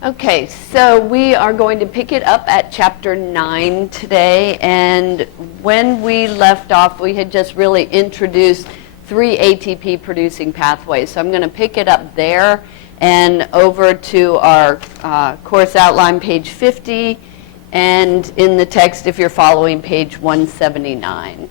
Okay, so we are going to pick it up at chapter 9 today, and when we left off, we had just really introduced 3 ATP producing pathways. So I'm going to pick it up there and over to our course outline, page 50, and in the text, if you're following, page 179.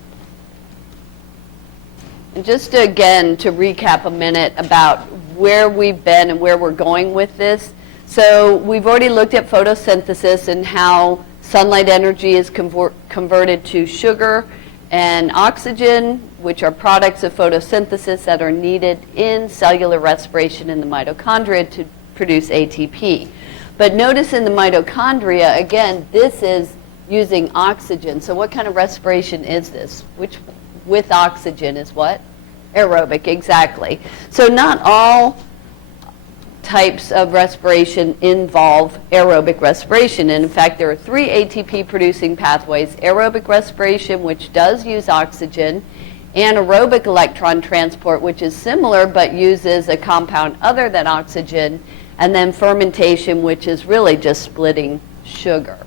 And just again, to recap a minute about where we've been and where we're going with this. So we've already looked at photosynthesis and how sunlight energy is converted to sugar and oxygen, which are products of photosynthesis that are needed in cellular respiration in the mitochondria to produce ATP. But notice in the mitochondria, again, this is using oxygen. So what kind of respiration is this? Which with oxygen is what? Aerobic, exactly. So not all types of respiration involve aerobic respiration. And in fact, there are 3 ATP producing pathways: aerobic respiration, which does use oxygen; anaerobic electron transport, which is similar but uses a compound other than oxygen; and then fermentation, which is really just splitting sugar.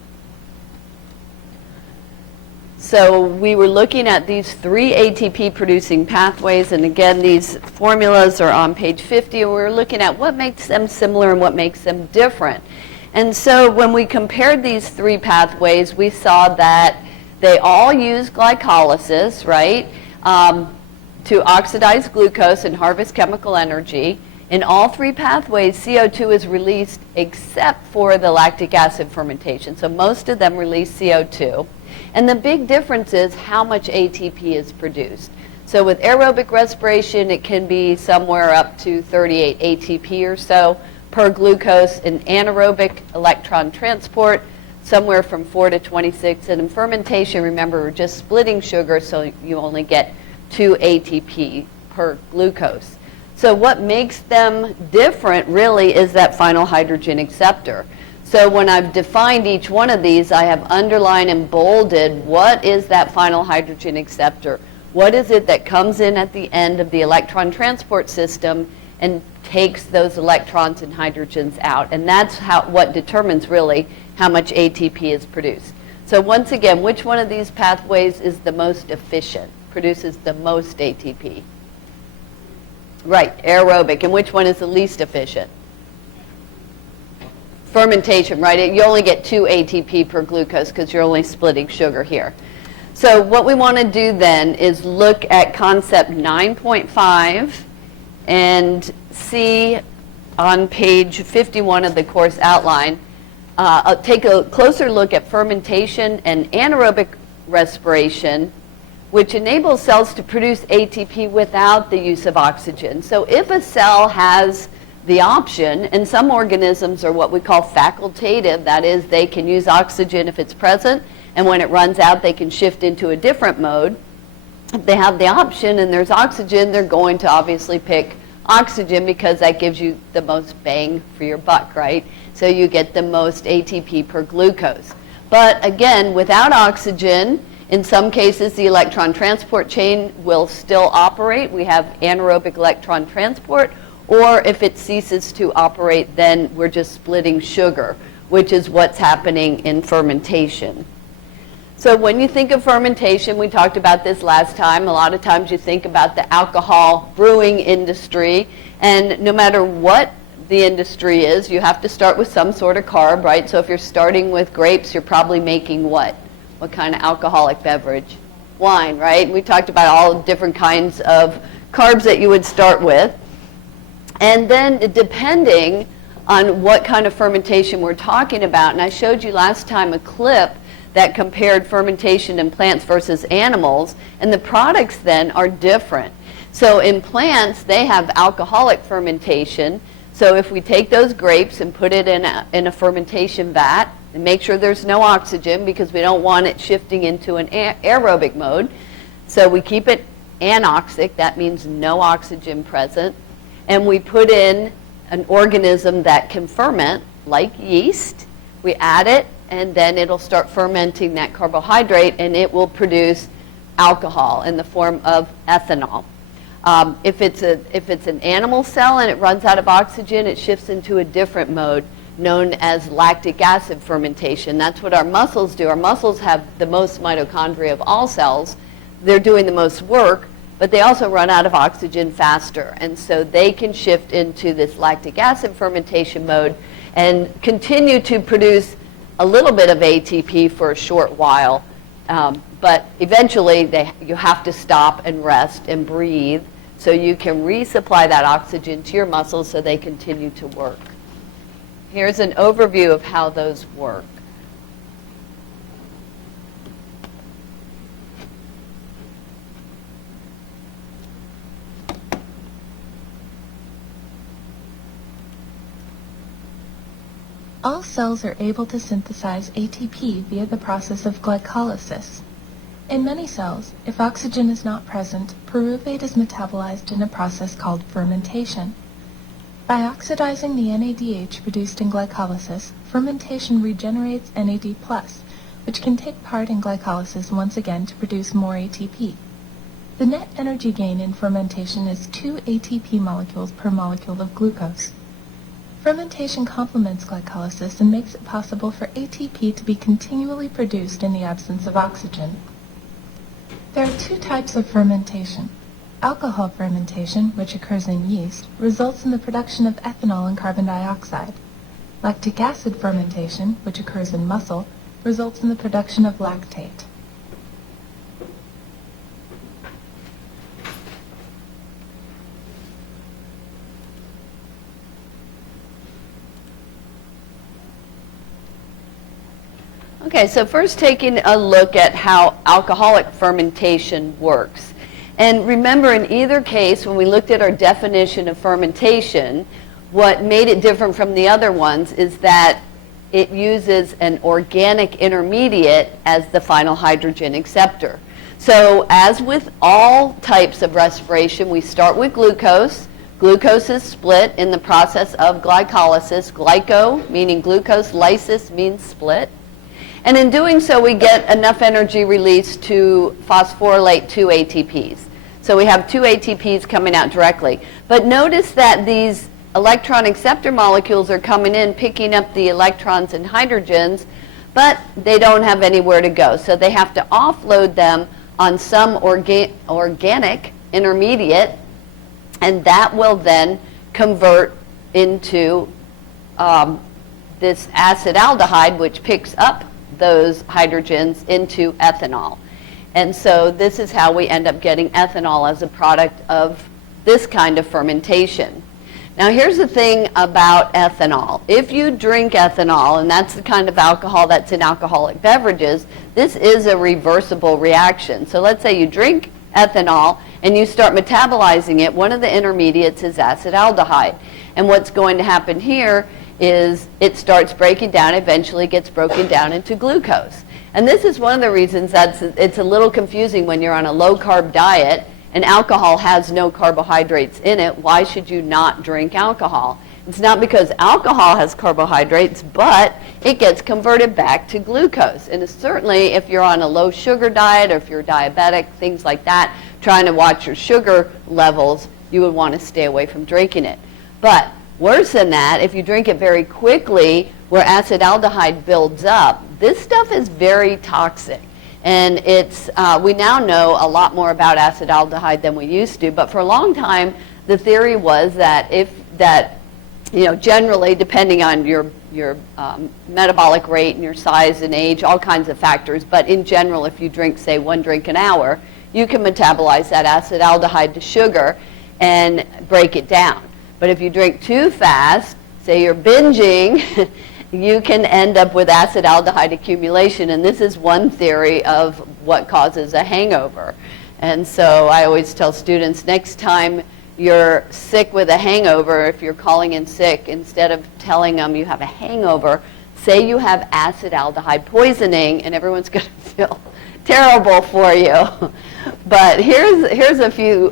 So we were looking at these 3 ATP producing pathways, and again, these formulas are on page 50, and we were looking at what makes them similar and what makes them different. And so when we compared these 3 pathways, we saw that they all use glycolysis, right, to oxidize glucose and harvest chemical energy. In all 3 pathways, CO2 is released except for the lactic acid fermentation. So most of them release CO2. And the big difference is how much ATP is produced. So with aerobic respiration, it can be somewhere up to 38 ATP or so per glucose. In anaerobic electron transport, somewhere from 4 to 26. And in fermentation, remember, we're just splitting sugar, so you only get 2 ATP per glucose. So what makes them different really is that final hydrogen acceptor. So when I've defined each one of these, I have underlined and bolded what is that final hydrogen acceptor. What is it that comes in at the end of the electron transport system and takes those electrons and hydrogens out? And that's what determines really how much ATP is produced. So once again, which one of these pathways is the most efficient, produces the most ATP? Right, aerobic. And which one is the least efficient? Fermentation, right? You only get 2 ATP per glucose because you're only splitting sugar here. So what we want to do then is look at concept 9.5 and see on page 51 of the course outline, take a closer look at fermentation and anaerobic respiration, which enables cells to produce ATP without the use of oxygen. So if a cell has the option, and some organisms are what we call facultative, that is, they can use oxygen if it's present, and when it runs out, they can shift into a different mode. If they have the option and there's oxygen, they're going to obviously pick oxygen because that gives you the most bang for your buck, right? So you get the most ATP per glucose. But again, without oxygen, in some cases, the electron transport chain will still operate. We have anaerobic electron transport. Or if it ceases to operate, then we're just splitting sugar, which is what's happening in fermentation. So when you think of fermentation, we talked about this last time, a lot of times you think about the alcohol brewing industry, and no matter what the industry is, you have to start with some sort of carb, right? So if you're starting with grapes, you're probably making what? What kind of alcoholic beverage? Wine, right? We talked about all different kinds of carbs that you would start with. And then depending on what kind of fermentation we're talking about, and I showed you last time a clip that compared fermentation in plants versus animals, and the products then are different. So in plants, they have alcoholic fermentation. So if we take those grapes and put it in a fermentation vat, and make sure there's no oxygen because we don't want it shifting into an aerobic mode. So we keep it anoxic, that means no oxygen present. And we put in an organism that can ferment, like yeast. We add it, and then it'll start fermenting that carbohydrate, and it will produce alcohol in the form of ethanol. If it's an animal cell and it runs out of oxygen, it shifts into a different mode known as lactic acid fermentation. That's what our muscles do. Our muscles have the most mitochondria of all cells. They're doing the most work, but they also run out of oxygen faster. And so they can shift into this lactic acid fermentation mode and continue to produce a little bit of ATP for a short while. But eventually you have to stop and rest and breathe so you can resupply that oxygen to your muscles so they continue to work. Here's an overview of how those work. All cells are able to synthesize ATP via the process of glycolysis. In many cells, if oxygen is not present, pyruvate is metabolized in a process called fermentation. By oxidizing the NADH produced in glycolysis, fermentation regenerates NAD+, which can take part in glycolysis once again to produce more ATP. The net energy gain in fermentation is 2 ATP molecules per molecule of glucose. Fermentation complements glycolysis and makes it possible for ATP to be continually produced in the absence of oxygen. There are 2 types of fermentation. Alcohol fermentation, which occurs in yeast, results in the production of ethanol and carbon dioxide. Lactic acid fermentation, which occurs in muscle, results in the production of lactate. Okay, so first taking a look at how alcoholic fermentation works. And remember, in either case, when we looked at our definition of fermentation, what made it different from the other ones is that it uses an organic intermediate as the final hydrogen acceptor. So as with all types of respiration, we start with glucose. Glucose is split in the process of glycolysis. Glyco, meaning glucose, lysis means split. And in doing so, we get enough energy released to phosphorylate 2 ATPs. So we have 2 ATPs coming out directly. But notice that these electron acceptor molecules are coming in, picking up the electrons and hydrogens, but they don't have anywhere to go. So they have to offload them on some organic intermediate, and that will then convert into this acetaldehyde, which picks up those hydrogens into ethanol. And so this is how we end up getting ethanol as a product of this kind of fermentation. Now here's the thing about ethanol. If you drink ethanol, and that's the kind of alcohol that's in alcoholic beverages, this is a reversible reaction. So let's say you drink ethanol and you start metabolizing it. One of the intermediates is acetaldehyde. And what's going to happen here is it starts breaking down, eventually gets broken down into glucose. And this is one of the reasons that it's a little confusing when you're on a low-carb diet and alcohol has no carbohydrates in it. Why should you not drink alcohol? It's not because alcohol has carbohydrates, but it gets converted back to glucose. And it's certainly if you're on a low-sugar diet or if you're diabetic, things like that, trying to watch your sugar levels, you would want to stay away from drinking it. But worse than that, if you drink it very quickly, where acetaldehyde builds up, this stuff is very toxic. And it's, we now know a lot more about acetaldehyde than we used to, but for a long time, the theory was that generally, depending on your metabolic rate and your size and age, all kinds of factors, but in general, if you drink, say, 1 drink an hour, you can metabolize that acetaldehyde to sugar and break it down. But if you drink too fast, say you're binging, you can end up with acetaldehyde accumulation, and this is one theory of what causes a hangover. And so I always tell students, next time you're sick with a hangover, if you're calling in sick, instead of telling them you have a hangover, say you have acetaldehyde poisoning, and everyone's going to feel terrible for you. But here's a few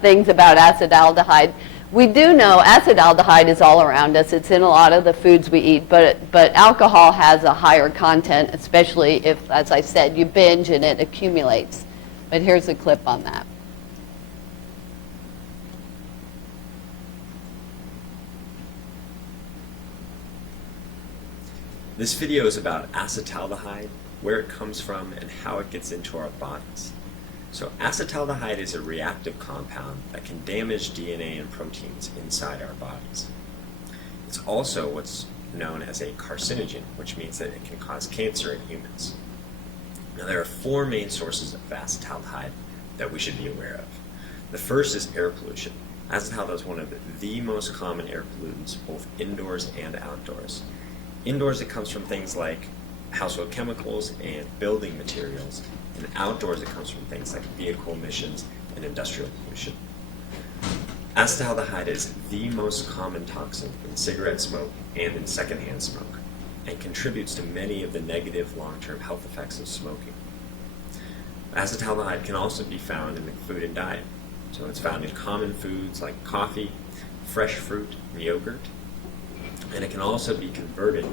things about acetaldehyde. We do know acetaldehyde is all around us. It's in a lot of the foods we eat, but alcohol has a higher content, especially if, as I said, you binge and it accumulates. But here's a clip on that. This video is about acetaldehyde, where it comes from, and how it gets into our bodies. So acetaldehyde is a reactive compound that can damage DNA and proteins inside our bodies. It's also what's known as a carcinogen, which means that it can cause cancer in humans. Now there are four main sources of acetaldehyde that we should be aware of. The first is air pollution. Acetaldehyde is one of the most common air pollutants, both indoors and outdoors. Indoors it comes from things like household chemicals and building materials, and outdoors it comes from things like vehicle emissions and industrial pollution. Acetaldehyde is the most common toxin in cigarette smoke and in secondhand smoke, and contributes to many of the negative long-term health effects of smoking. Acetaldehyde can also be found in the food and diet. So it's found in common foods like coffee, fresh fruit, and yogurt, and it can also be converted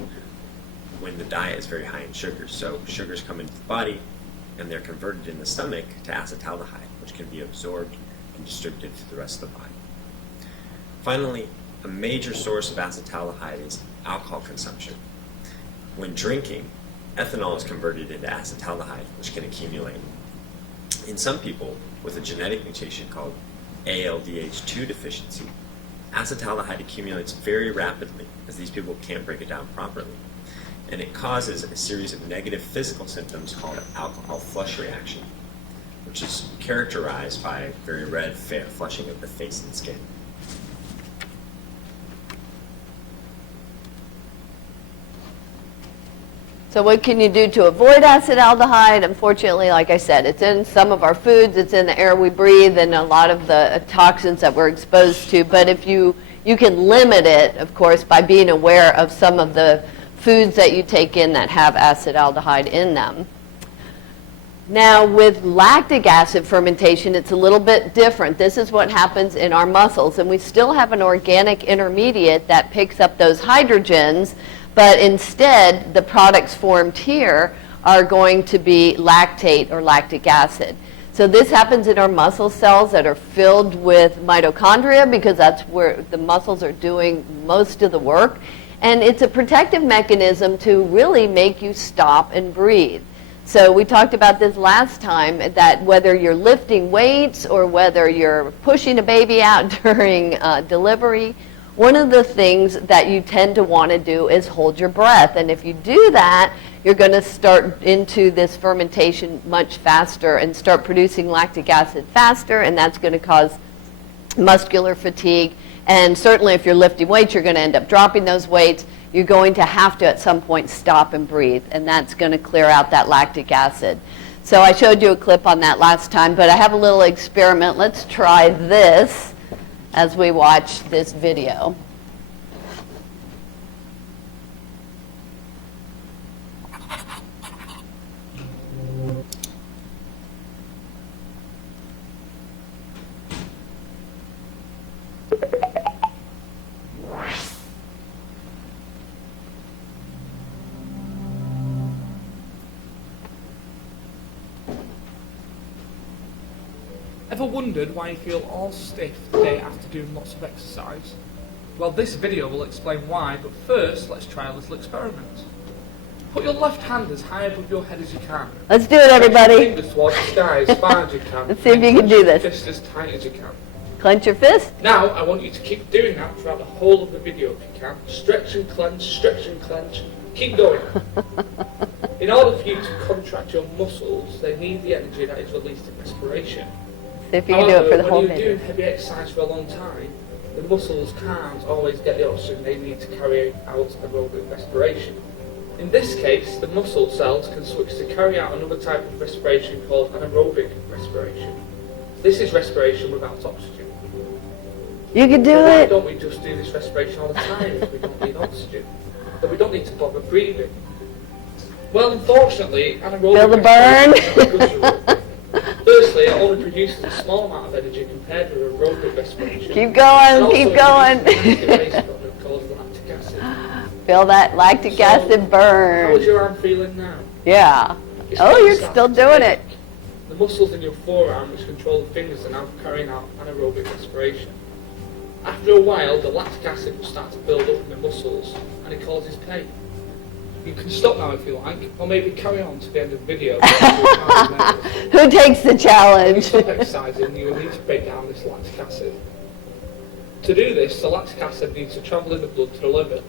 when the diet is very high in sugars. So sugars come into the body and they're converted in the stomach to acetaldehyde, which can be absorbed and distributed to the rest of the body. Finally, a major source of acetaldehyde is alcohol consumption. When drinking, ethanol is converted into acetaldehyde, which can accumulate. In some people with a genetic mutation called ALDH2 deficiency, acetaldehyde accumulates very rapidly as these people can't break it down properly. And it causes a series of negative physical symptoms called alcohol flush reaction, which is characterized by very red flushing of the face and skin. So what can you do to avoid acetaldehyde? Unfortunately, like I said, it's in some of our foods, it's in the air we breathe, and a lot of the toxins that we're exposed to. But if you can limit it, of course, by being aware of some of the foods that you take in that have acetaldehyde in them. Now, with lactic acid fermentation, it's a little bit different. This is what happens in our muscles, and we still have an organic intermediate that picks up those hydrogens, but instead, the products formed here are going to be lactate or lactic acid. So this happens in our muscle cells that are filled with mitochondria, because that's where the muscles are doing most of the work. And it's a protective mechanism to really make you stop and breathe. So we talked about this last time, that whether you're lifting weights or whether you're pushing a baby out during delivery, one of the things that you tend to want to do is hold your breath. And if you do that, you're going to start into this fermentation much faster and start producing lactic acid faster, and that's going to cause muscular fatigue. And certainly if you're lifting weights, you're going to end up dropping those weights. You're going to have to at some point stop and breathe, and that's going to clear out that lactic acid. So I showed you a clip on that last time, but I have a little experiment. Let's try this as we watch this video. Ever wondered why you feel all stiff the day after doing lots of exercise? Well, this video will explain why, but first let's try a little experiment. Put your left hand as high above your head as you can. Let's do it, everybody. Your fingers towards the sky as far as you can. Let's see if you can do this. Fist as tight as you can. Clench your fist. Now, I want you to keep doing that throughout the whole of the video if you can. Stretch and clench, stretch and clench. Keep going. In order for you to contract your muscles, they need the energy that is released in respiration. See if you can do it for the whole when you're video. doing heavy exercise for a long time, the muscles can't always get the oxygen they need to carry out aerobic respiration. In this case, the muscle cells can switch to carry out another type of respiration called anaerobic respiration. This is respiration without oxygen. You can do So why it. don't we just do this respiration all the time if we don't need oxygen? Then we don't need to bother breathing. Well, unfortunately, anaerobic Feel the burn? respiration firstly, it only produces a small amount of energy compared with aerobic respiration. Keep going, keep going. Called lactic acid. Feel that lactic acid How is burn. your arm feeling now? Yeah. It's Oh, not you're starting still to doing ache. it. The muscles in your forearm, which control the fingers, are now carrying out anaerobic respiration. After a while, the lactic acid will start to build up in the muscles, and it causes pain. You can stop now if you like, or maybe carry on to the end of the video. Who takes the When you challenge? stop exercising, you will need to break down this lactic acid. To do this, the lactic acid needs to travel in the blood to the liver.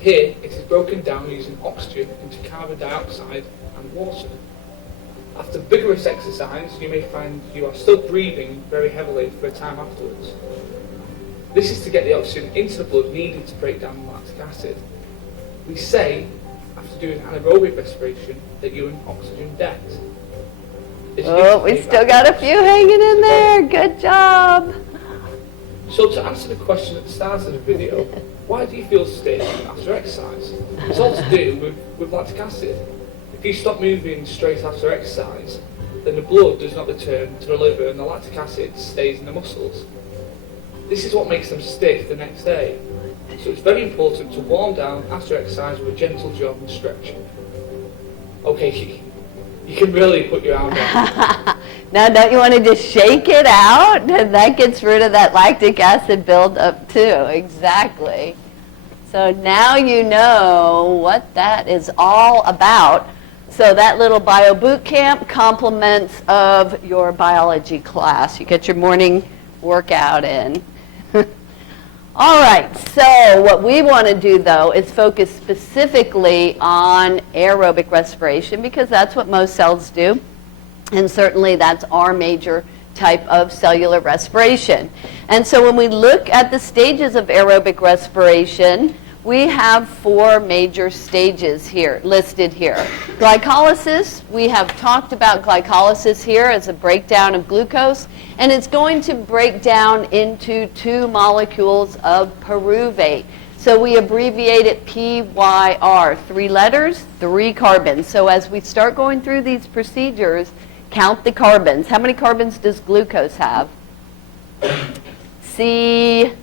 Here, it is broken down using oxygen into carbon dioxide and water. After vigorous exercise, you may find you are still breathing very heavily for a time afterwards. This is to get the oxygen into the blood needed to break down the lactic acid. We say, after doing anaerobic respiration, that you're in oxygen debt. Oh, we still got a few hanging in there. Good job. So to answer the question at the start of the video, why do you feel stiff after exercise? It's all to do with lactic acid. If you stop moving straight after exercise, then the blood does not return to the liver and the lactic acid stays in the muscles. This is what makes them stiff the next day. So it's very important to warm down after exercise with a gentle jog and stretching. Okay, you can really put your arm down. Now, don't you want to just shake it out? That gets rid of that lactic acid buildup too. Exactly. So now you know what that is all about. So that little bio boot camp complements of your biology class. You get your morning workout in. All right, so what we want to do, though, is focus specifically on aerobic respiration because that's what most cells do. And certainly that's our major type of cellular respiration. And so when we look at the stages of aerobic respiration, we have 4 major stages here, listed here. Glycolysis, we have talked about glycolysis here as a breakdown of glucose, and it's going to break down into 2 molecules of pyruvate. So we abbreviate it PYR, 3 letters, 3 carbons. So as we start going through these procedures, count the carbons. How many carbons does glucose have? C6.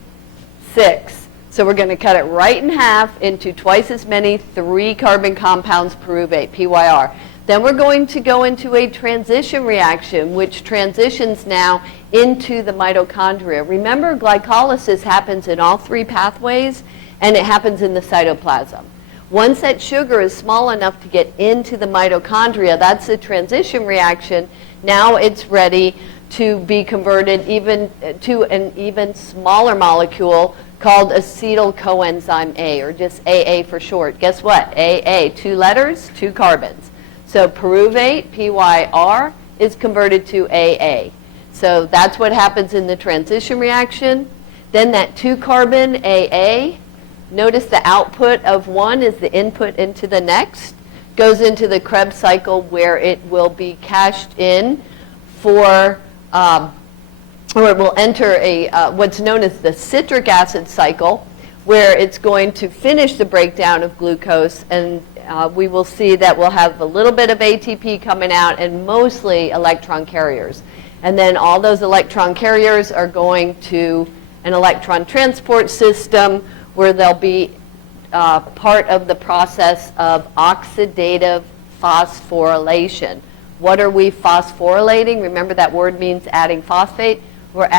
So we're going to cut it right in half into twice as many 3-carbon compounds pyruvate, PYR. Then we're going to go into a transition reaction, which transitions now into the mitochondria. Remember, glycolysis happens in all 3 pathways, and it happens in the cytoplasm. Once that sugar is small enough to get into the mitochondria, that's the transition reaction. Now it's ready to be converted even to an even smaller molecule called acetyl coenzyme A, or just AA for short. Guess what? AA, 2 letters, 2 carbons. So pyruvate, PYR, is converted to AA. So that's what happens in the transition reaction. Then that 2-carbon AA, notice the output of one is the input into the next, goes into the Krebs cycle where it will be cashed in for or it will enter a what's known as the citric acid cycle, where it's going to finish the breakdown of glucose, and we will see that we'll have a little bit of ATP coming out and mostly electron carriers. And then all those electron carriers are going to an electron transport system where they'll be part of the process of oxidative phosphorylation. What are we phosphorylating? Remember that word means adding phosphate. We're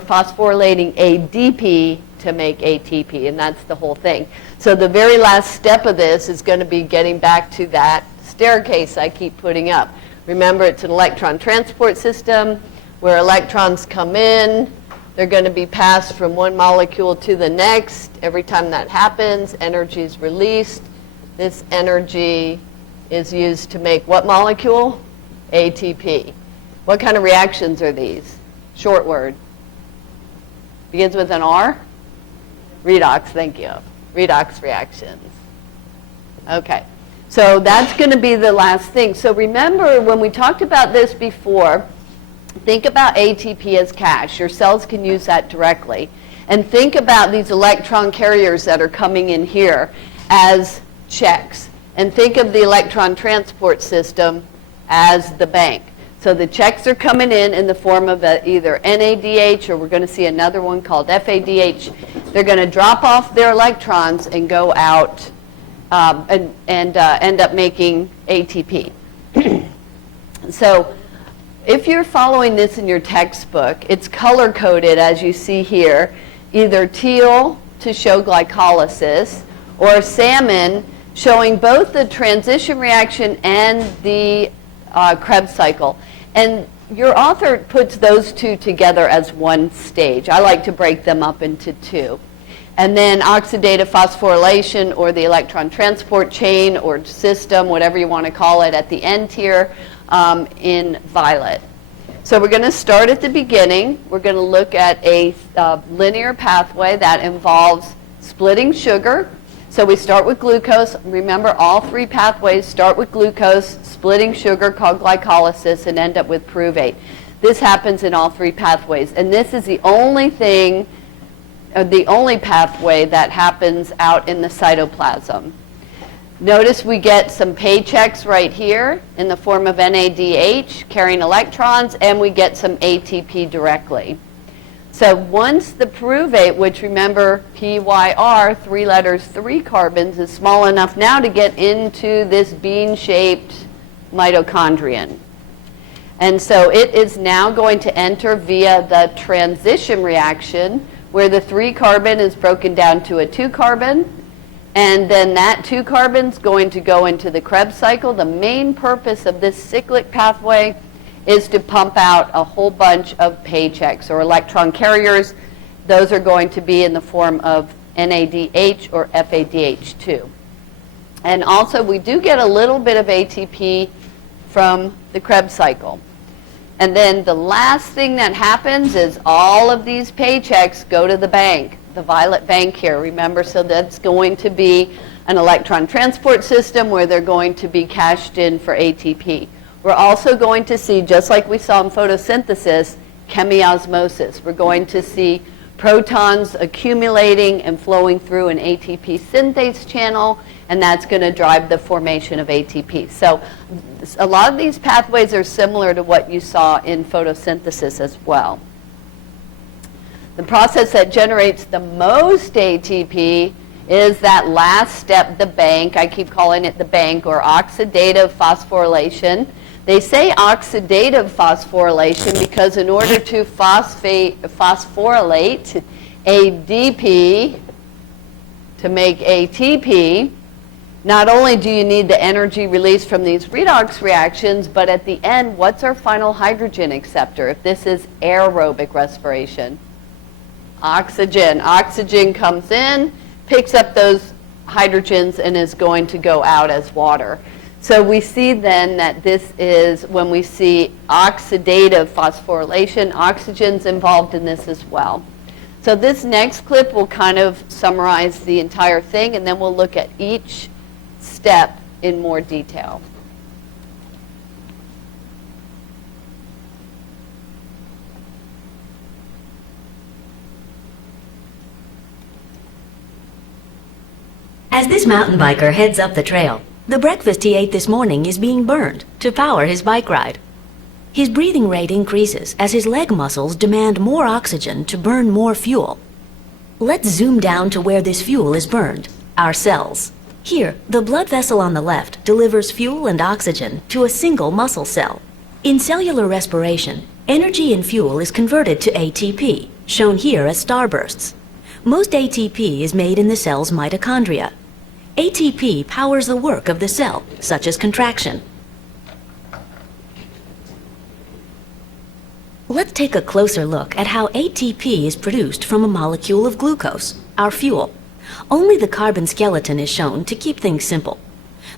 phosphorylating ADP to make ATP, and that's the whole thing. So the very last step of this is going to be getting back to that staircase I keep putting up. Remember, it's an electron transport system where electrons come in. They're going to be passed from one molecule to the next. Every time that happens, energy is released. This energy is used to make what molecule? ATP. What kind of reactions are these? Short word. Begins with an R? Redox, thank you. Redox reactions. Okay, so that's going to be the last thing. So remember, when we talked about this before, think about ATP as cash. Your cells can use that directly. And think about these electron carriers that are coming in here as checks. And think of the electron transport system as the bank. So the checks are coming in the form of either NADH, or we're going to see another one called FADH. They're going to drop off their electrons and go out and end up making ATP. So if you're following this in your textbook, it's color-coded, as you see here, either teal to show glycolysis, or salmon showing both the transition reaction and the Krebs cycle. And your author puts those two together as one stage. I like to break them up into two. And then oxidative phosphorylation, or the electron transport chain or system, whatever you want to call it, at the end here in violet. So we're going to start at the beginning. We're going to look at a linear pathway that involves splitting sugar. So we start with glucose. Remember, all three pathways start with glucose, splitting sugar called glycolysis, and end up with pyruvate. This happens in all three pathways. And this is the only thing, the only pathway that happens out in the cytoplasm. Notice we get some paychecks right here in the form of NADH carrying electrons, and we get some ATP directly. So once the pyruvate, which remember PYR, 3 letters, 3 carbons, is small enough now to get into this bean-shaped mitochondrion. And so it is now going to enter via the transition reaction, where the 3 carbon is broken down to a 2 carbon, and then that 2 carbon's going to go into the Krebs cycle. The main purpose of this cyclic pathway is to pump out a whole bunch of paychecks, or electron carriers. Those are going to be in the form of NADH or FADH2. And also we do get a little bit of ATP from the Krebs cycle. And then the last thing that happens is all of these paychecks go to the bank, the violet bank here, remember? So that's going to be an electron transport system where they're going to be cashed in for ATP. We're also going to see, just like we saw in photosynthesis, chemiosmosis. We're going to see protons accumulating and flowing through an ATP synthase channel, and that's going to drive the formation of ATP. So a lot of these pathways are similar to what you saw in photosynthesis as well. The process that generates the most ATP is that last step, the bank. I keep calling it the bank, or oxidative phosphorylation. They say oxidative phosphorylation because in order to phosphorylate ADP to make ATP, not only do you need the energy released from these redox reactions, but at the end, what's our final hydrogen acceptor if this is aerobic respiration? Oxygen. Oxygen comes in, picks up those hydrogens, and is going to go out as water. So we see then that this is, when we see oxidative phosphorylation, oxygen's involved in this as well. So this next clip will kind of summarize the entire thing, and then we'll look at each step in more detail. As this mountain biker heads up the trail, the breakfast he ate this morning is being burned to power his bike ride. His breathing rate increases as his leg muscles demand more oxygen to burn more fuel. Let's zoom down to where this fuel is burned, our cells. Here, the blood vessel on the left delivers fuel and oxygen to a single muscle cell. In cellular respiration, energy and fuel is converted to ATP, shown here as starbursts. Most ATP is made in the cell's mitochondria. ATP powers the work of the cell, such as contraction. Let's take a closer look at how ATP is produced from a molecule of glucose, our fuel. Only the carbon skeleton is shown to keep things simple.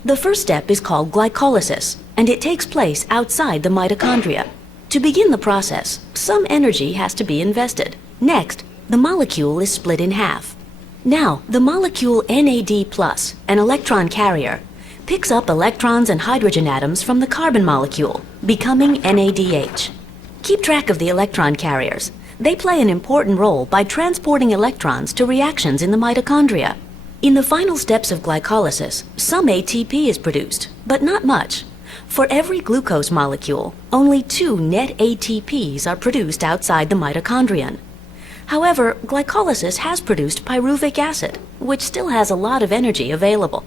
The first step is called glycolysis, and it takes place outside the mitochondria. To begin the process, some energy has to be invested. Next, the molecule is split in half. Now, the molecule NAD+, an electron carrier, picks up electrons and hydrogen atoms from the carbon molecule, becoming NADH. Keep track of the electron carriers. They play an important role by transporting electrons to reactions in the mitochondria. In the final steps of glycolysis, some ATP is produced, but not much. For every glucose molecule, only 2 net ATPs are produced outside the mitochondrion. However, glycolysis has produced pyruvic acid, which still has a lot of energy available.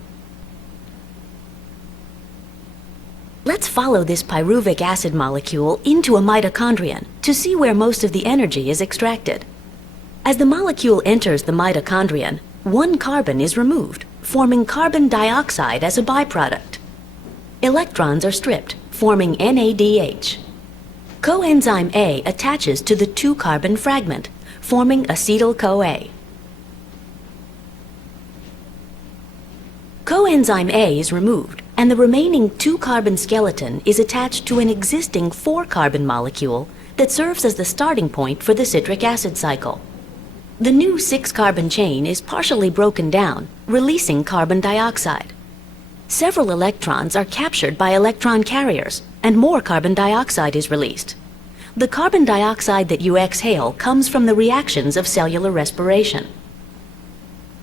Let's follow this pyruvic acid molecule into a mitochondrion to see where most of the energy is extracted. As the molecule enters the mitochondrion, 1 carbon is removed, forming carbon dioxide as a byproduct. Electrons are stripped, forming NADH. Coenzyme A attaches to the 2-carbon fragment, forming acetyl-CoA. Coenzyme A is removed, and the remaining 2-carbon skeleton is attached to an existing 4-carbon molecule that serves as the starting point for the citric acid cycle. The new 6-carbon chain is partially broken down, releasing carbon dioxide. Several electrons are captured by electron carriers, and more carbon dioxide is released. The carbon dioxide that you exhale comes from the reactions of cellular respiration.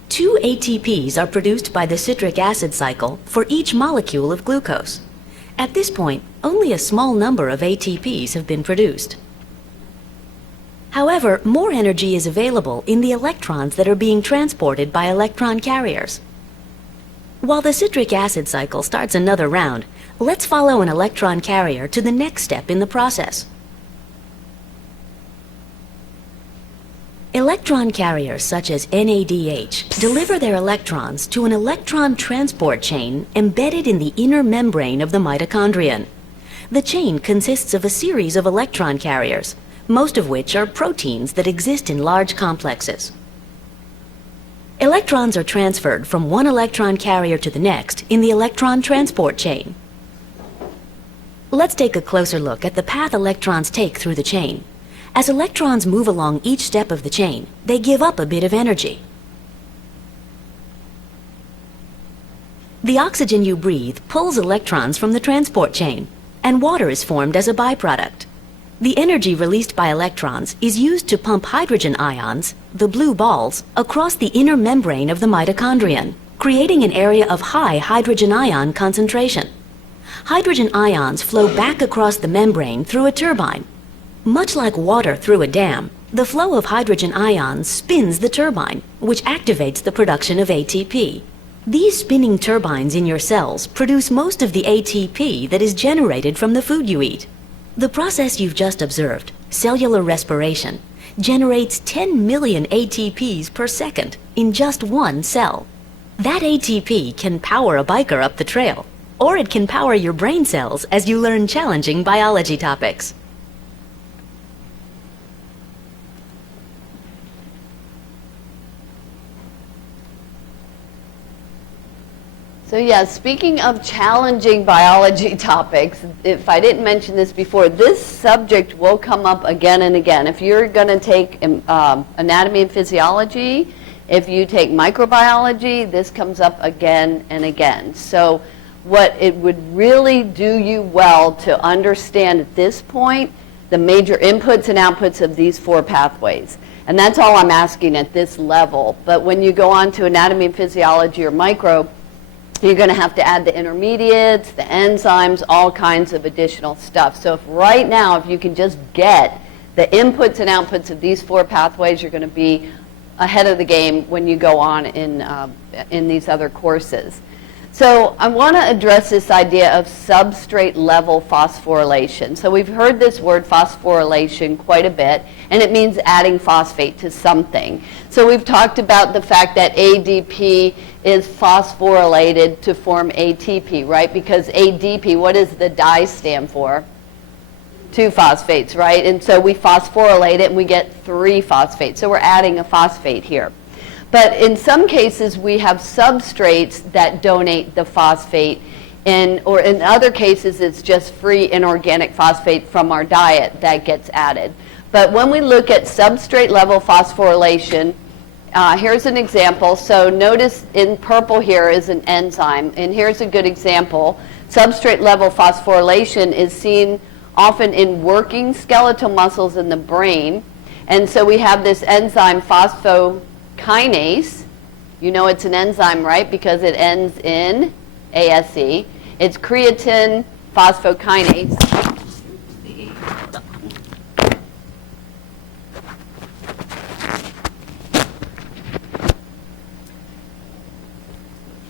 2 ATPs are produced by the citric acid cycle for each molecule of glucose. At this point, only a small number of ATPs have been produced. However, more energy is available in the electrons that are being transported by electron carriers. While the citric acid cycle starts another round, let's follow an electron carrier to the next step in the process. Electron carriers such as NADH deliver their electrons to an electron transport chain embedded in the inner membrane of the mitochondrion. The chain consists of a series of electron carriers, most of which are proteins that exist in large complexes. Electrons are transferred from one electron carrier to the next in the electron transport chain. Let's take a closer look at the path electrons take through the chain. As electrons move along each step of the chain, they give up a bit of energy. The oxygen you breathe pulls electrons from the transport chain, and water is formed as a byproduct. The energy released by electrons is used to pump hydrogen ions, the blue balls, across the inner membrane of the mitochondrion, creating an area of high hydrogen ion concentration. Hydrogen ions flow back across the membrane through a turbine. Much like water through a dam, the flow of hydrogen ions spins the turbine, which activates the production of ATP. These spinning turbines in your cells produce most of the ATP that is generated from the food you eat. The process you've just observed, cellular respiration, generates 10 million ATPs per second in just one cell. That ATP can power a biker up the trail, or it can power your brain cells as you learn challenging biology topics. So yeah, speaking of challenging biology topics, if I didn't mention this before, this subject will come up again and again. If you're going to take anatomy and physiology, if you take microbiology, this comes up again and again. So what it would really do you well to understand at this point, the major inputs and outputs of these 4 pathways. And that's all I'm asking at this level. But when you go on to anatomy and physiology or micro, you're going to have to add the intermediates, the enzymes, all kinds of additional stuff. So if right now, if you can just get the inputs and outputs of these 4 pathways, you're going to be ahead of the game when you go on in these other courses. So I want to address this idea of substrate level phosphorylation. So we've heard this word phosphorylation quite a bit, and it means adding phosphate to something. So we've talked about the fact that ADP is phosphorylated to form ATP, right? Because ADP, what does the di stand for? 2 phosphates, right? And so we phosphorylate it and we get 3 phosphates. So we're adding a phosphate here. But in some cases, we have substrates that donate the phosphate, or in other cases, it's just free inorganic phosphate from our diet that gets added. But when we look at substrate level phosphorylation, here's an example. So notice in purple here is an enzyme, and here's a good example. Substrate level phosphorylation is seen often in working skeletal muscles in the brain. And so we have this enzyme phosphokinase. You know it's an enzyme, right? Because it ends in ASE. It's creatine phosphokinase.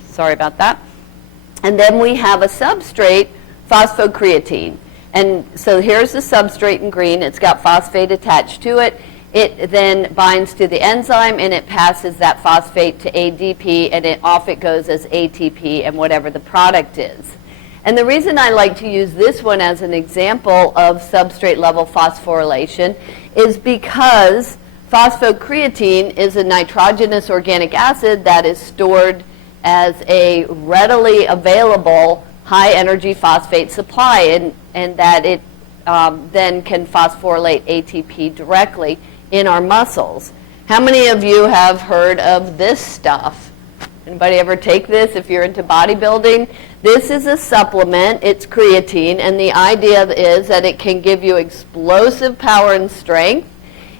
Sorry about that. And then we have a substrate, phosphocreatine. And so here's the substrate in green. It's got phosphate attached to it. it then binds to the enzyme and it passes that phosphate to ADP, and off it goes as ATP and whatever the product is. And the reason I like to use this one as an example of substrate level phosphorylation is because phosphocreatine is a nitrogenous organic acid that is stored as a readily available high energy phosphate supply, and that it then can phosphorylate ATP directly in our muscles. How many of you have heard of this stuff? Anybody ever take this if you're into bodybuilding? This is a supplement. It's creatine, and the idea is that it can give you explosive power and strength.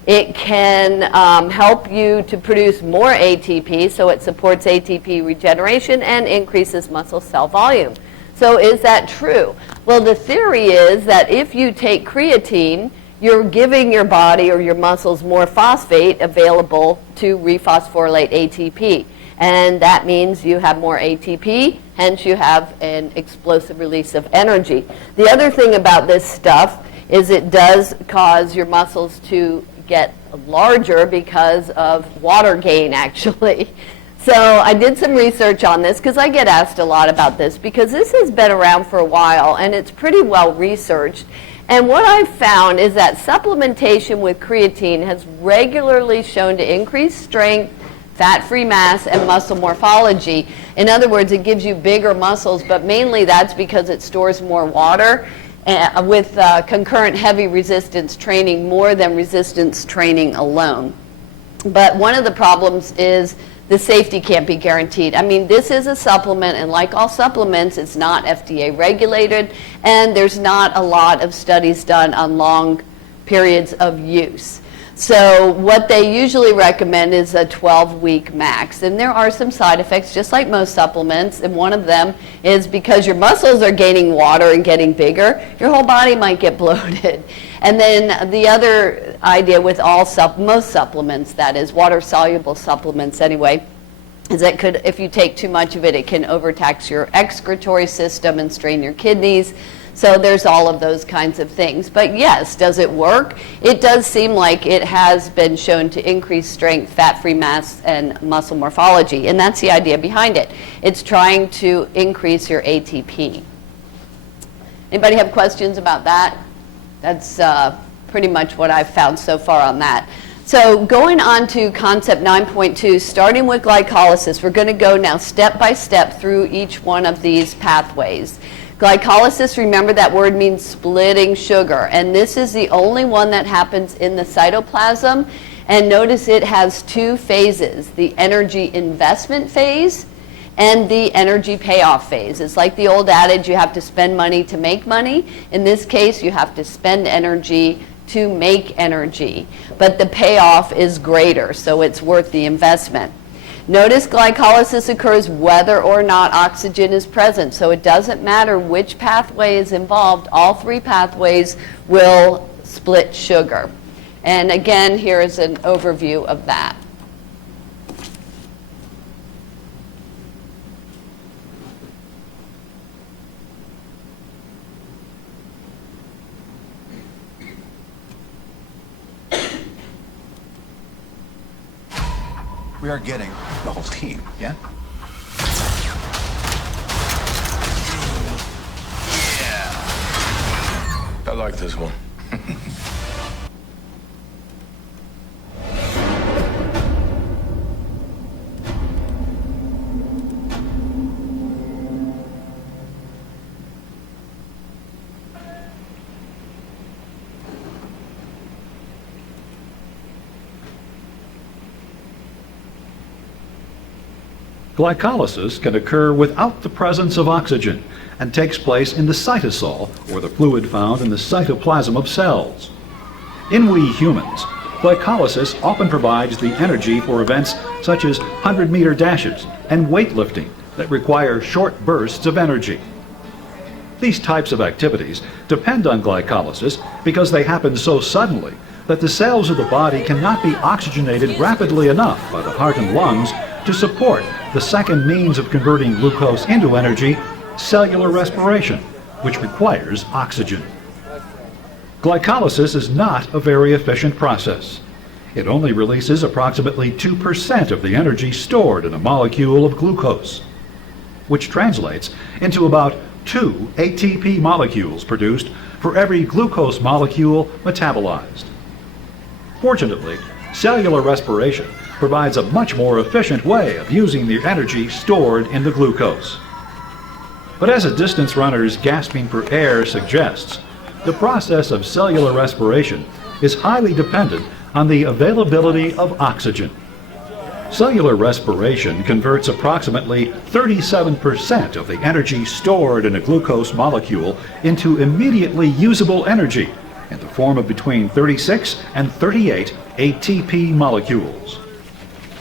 It can help you to produce more ATP, so it supports ATP regeneration and increases muscle cell volume. So is that true? Well, the theory is that if you take creatine, you're giving your body or your muscles more phosphate available to rephosphorylate ATP. And that means you have more ATP, hence you have an explosive release of energy. The other thing about this stuff is it does cause your muscles to get larger because of water gain, actually. So I did some research on this because I get asked a lot about this, because this has been around for a while and it's pretty well researched. And what I've found is that supplementation with creatine has regularly shown to increase strength, fat-free mass, and muscle morphology. In other words, it gives you bigger muscles, but mainly that's because it stores more water with concurrent heavy resistance training more than resistance training alone. But one of the problems is the safety can't be guaranteed. I mean, this is a supplement, and like all supplements, it's not FDA regulated, and there's not a lot of studies done on long periods of use. So what they usually recommend is a 12-week max. And there are some side effects, just like most supplements, and one of them is because your muscles are gaining water and getting bigger, your whole body might get bloated. And then the other idea with most supplements, that is water-soluble supplements anyway, is that if you take too much of it, it can overtax your excretory system and strain your kidneys. So there's all of those kinds of things. But yes, does it work? It does seem like it has been shown to increase strength, fat-free mass, and muscle morphology. And that's the idea behind it. It's trying to increase your ATP. Anybody have questions about that? That's pretty much what I've found so far on that. So going on to concept 9.2, starting with glycolysis, we're going to go now step by step through each one of these pathways. Glycolysis, remember that word means splitting sugar, and this is the only one that happens in the cytoplasm. And notice it has two phases, the energy investment phase and the energy payoff phase. It's like the old adage, you have to spend money to make money. In this case, you have to spend energy to make energy, but the payoff is greater, so it's worth the investment. Notice glycolysis occurs whether or not oxygen is present, so it doesn't matter which pathway is involved, all three pathways will split sugar. And again, here is an overview of that. We are getting the whole team, yeah? Yeah. I like this one. Glycolysis can occur without the presence of oxygen and takes place in the cytosol, or the fluid found in the cytoplasm of cells. In we humans, glycolysis often provides the energy for events such as 100-meter dashes and weightlifting that require short bursts of energy. These types of activities depend on glycolysis because they happen so suddenly that the cells of the body cannot be oxygenated rapidly enough by the heart and lungs to support the second means of converting glucose into energy, cellular respiration, which requires oxygen. Glycolysis is not a very efficient process. It only releases approximately 2% of the energy stored in a molecule of glucose, which translates into about 2 ATP molecules produced for every glucose molecule metabolized. Fortunately, cellular respiration provides a much more efficient way of using the energy stored in the glucose. But as a distance runner's gasping for air suggests, the process of cellular respiration is highly dependent on the availability of oxygen. Cellular respiration converts approximately 37% of the energy stored in a glucose molecule into immediately usable energy in the form of between 36 and 38 ATP molecules.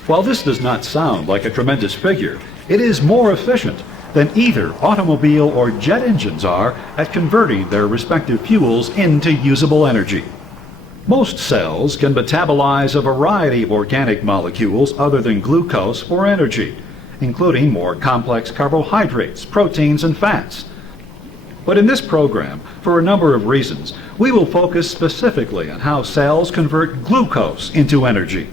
While this does not sound like a tremendous figure, it is more efficient than either automobile or jet engines are at converting their respective fuels into usable energy. Most cells can metabolize a variety of organic molecules other than glucose for energy, including more complex carbohydrates, proteins, and fats. But in this program, for a number of reasons, we will focus specifically on how cells convert glucose into energy.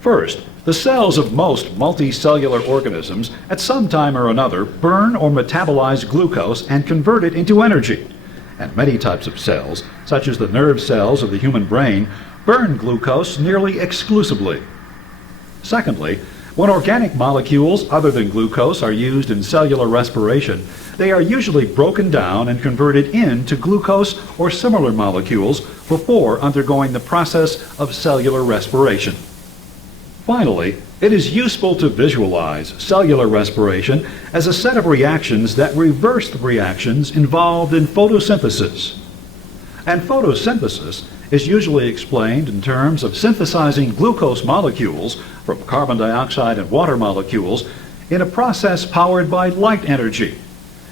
First, the cells of most multicellular organisms at some time or another burn or metabolize glucose and convert it into energy. And many types of cells, such as the nerve cells of the human brain, burn glucose nearly exclusively. Secondly, when organic molecules other than glucose are used in cellular respiration, they are usually broken down and converted into glucose or similar molecules before undergoing the process of cellular respiration. Finally, it is useful to visualize cellular respiration as a set of reactions that reverse the reactions involved in photosynthesis. And photosynthesis is usually explained in terms of synthesizing glucose molecules from carbon dioxide and water molecules in a process powered by light energy,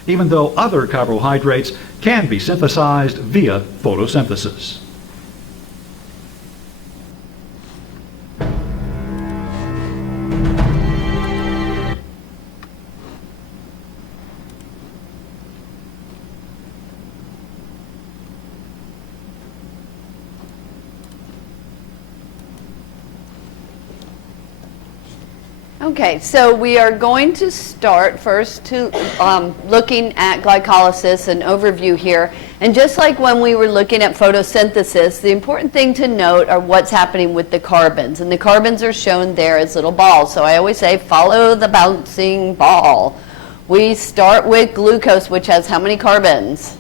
even though other carbohydrates can be synthesized via photosynthesis. Okay, so we are going to start first to looking at glycolysis, an overview here. And just like when we were looking at photosynthesis, the important thing to note are what's happening with the carbons. And the carbons are shown there as little balls. So I always say, follow the bouncing ball. We start with glucose, which has how many carbons?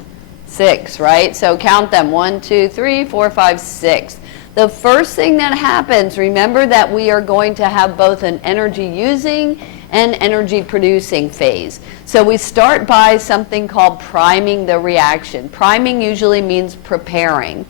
6, right? So count them. 1, 2, 3, 4, 5, 6. The first thing that happens, remember that we are going to have both an energy using and energy producing phase. So we start by something called priming the reaction. Priming usually means preparing.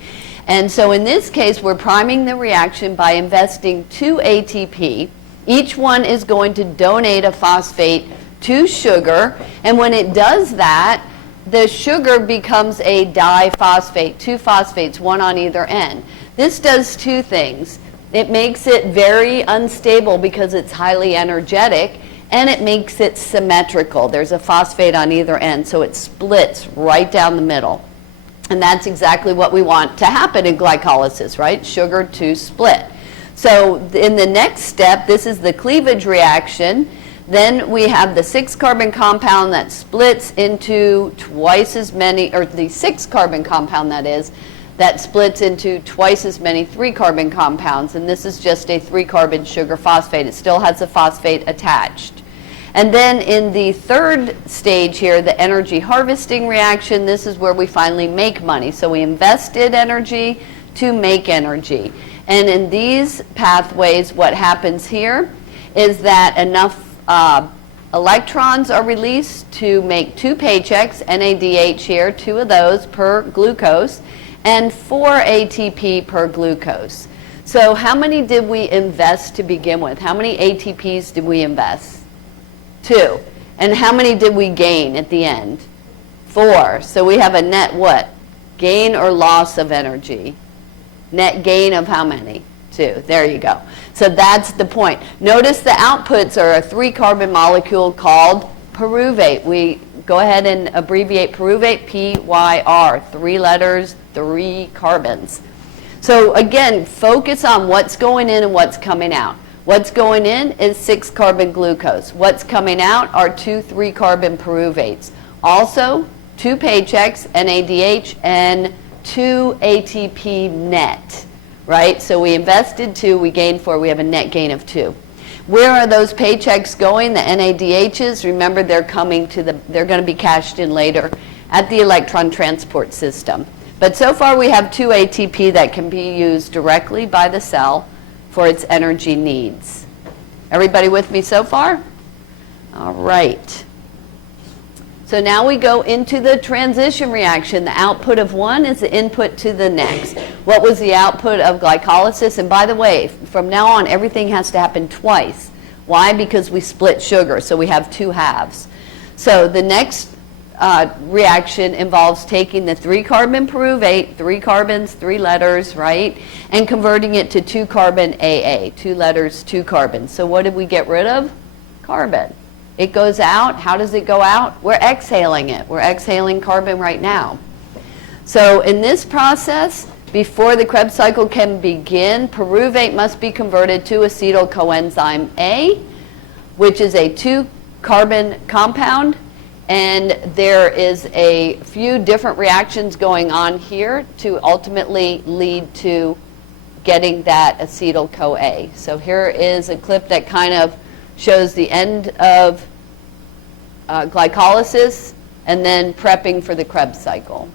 And so in this case, we're priming the reaction by investing 2 ATP. Each one is going to donate a phosphate to sugar. And when it does that, the sugar becomes a diphosphate, 2 phosphates, one on either end. This does 2 things. It makes it very unstable because it's highly energetic, and it makes it symmetrical. There's a phosphate on either end, so it splits right down the middle. And that's exactly what we want to happen in glycolysis, right? Sugar to split. So in the next step, this is the cleavage reaction. Then we have the 6-carbon compound that splits into twice as many, or the 6-carbon compound that is, that splits into twice as many 3-carbon compounds, and this is just a 3-carbon sugar phosphate. It still has a phosphate attached. And then in the third stage here, the energy harvesting reaction, this is where we finally make money. So we invested energy to make energy. And in these pathways, what happens here is that enough electrons are released to make 2 paychecks, NADH here, 2 of those per glucose, and 4 ATP per glucose. So how many did we invest to begin with? How many ATPs did we invest? 2. And how many did we gain at the end? 4. So we have a net what? Gain or loss of energy? Net gain of how many? 2. There you go. So that's the point. Notice the outputs are a 3-carbon molecule called pyruvate. We go ahead and abbreviate pyruvate, PYR. 3 letters, 3 carbons. So again, focus on what's going in and what's coming out. What's going in is 6-carbon glucose. What's coming out are 2 3-carbon pyruvates. Also, 2 paychecks, NADH, and 2 ATP net, right? So we invested 2, we gained 4, we have a net gain of 2. Where are those paychecks going? The NADHs, remember they're going to be cashed in later at the electron transport system. But so far we have 2 ATP that can be used directly by the cell for its energy needs. Everybody with me so far? All right. So now we go into the transition reaction. The output of one is the input to the next. What was the output of glycolysis? And by the way, from now on, everything has to happen twice. Why? Because we split sugar, so we have 2 halves. So the next reaction involves taking the 3-carbon pyruvate, 3 carbons, 3 letters, right, and converting it to 2-carbon AA, 2 letters, 2 carbons. So what did we get rid of? Carbon. It goes out. How does it go out? We're exhaling it. We're exhaling carbon right now. So in this process, before the Krebs cycle can begin, pyruvate must be converted to acetyl coenzyme A, which is a 2-carbon compound. And there is a few different reactions going on here to ultimately lead to getting that acetyl-CoA. So here is a clip that kind of shows the end of glycolysis and then prepping for the Krebs cycle.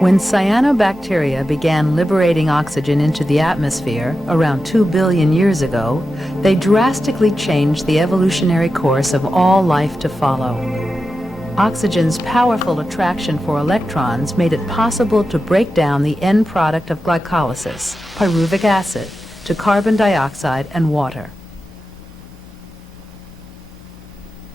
When cyanobacteria began liberating oxygen into the atmosphere around 2 billion years ago, they drastically changed the evolutionary course of all life to follow. Oxygen's powerful attraction for electrons made it possible to break down the end product of glycolysis, pyruvic acid, to carbon dioxide and water.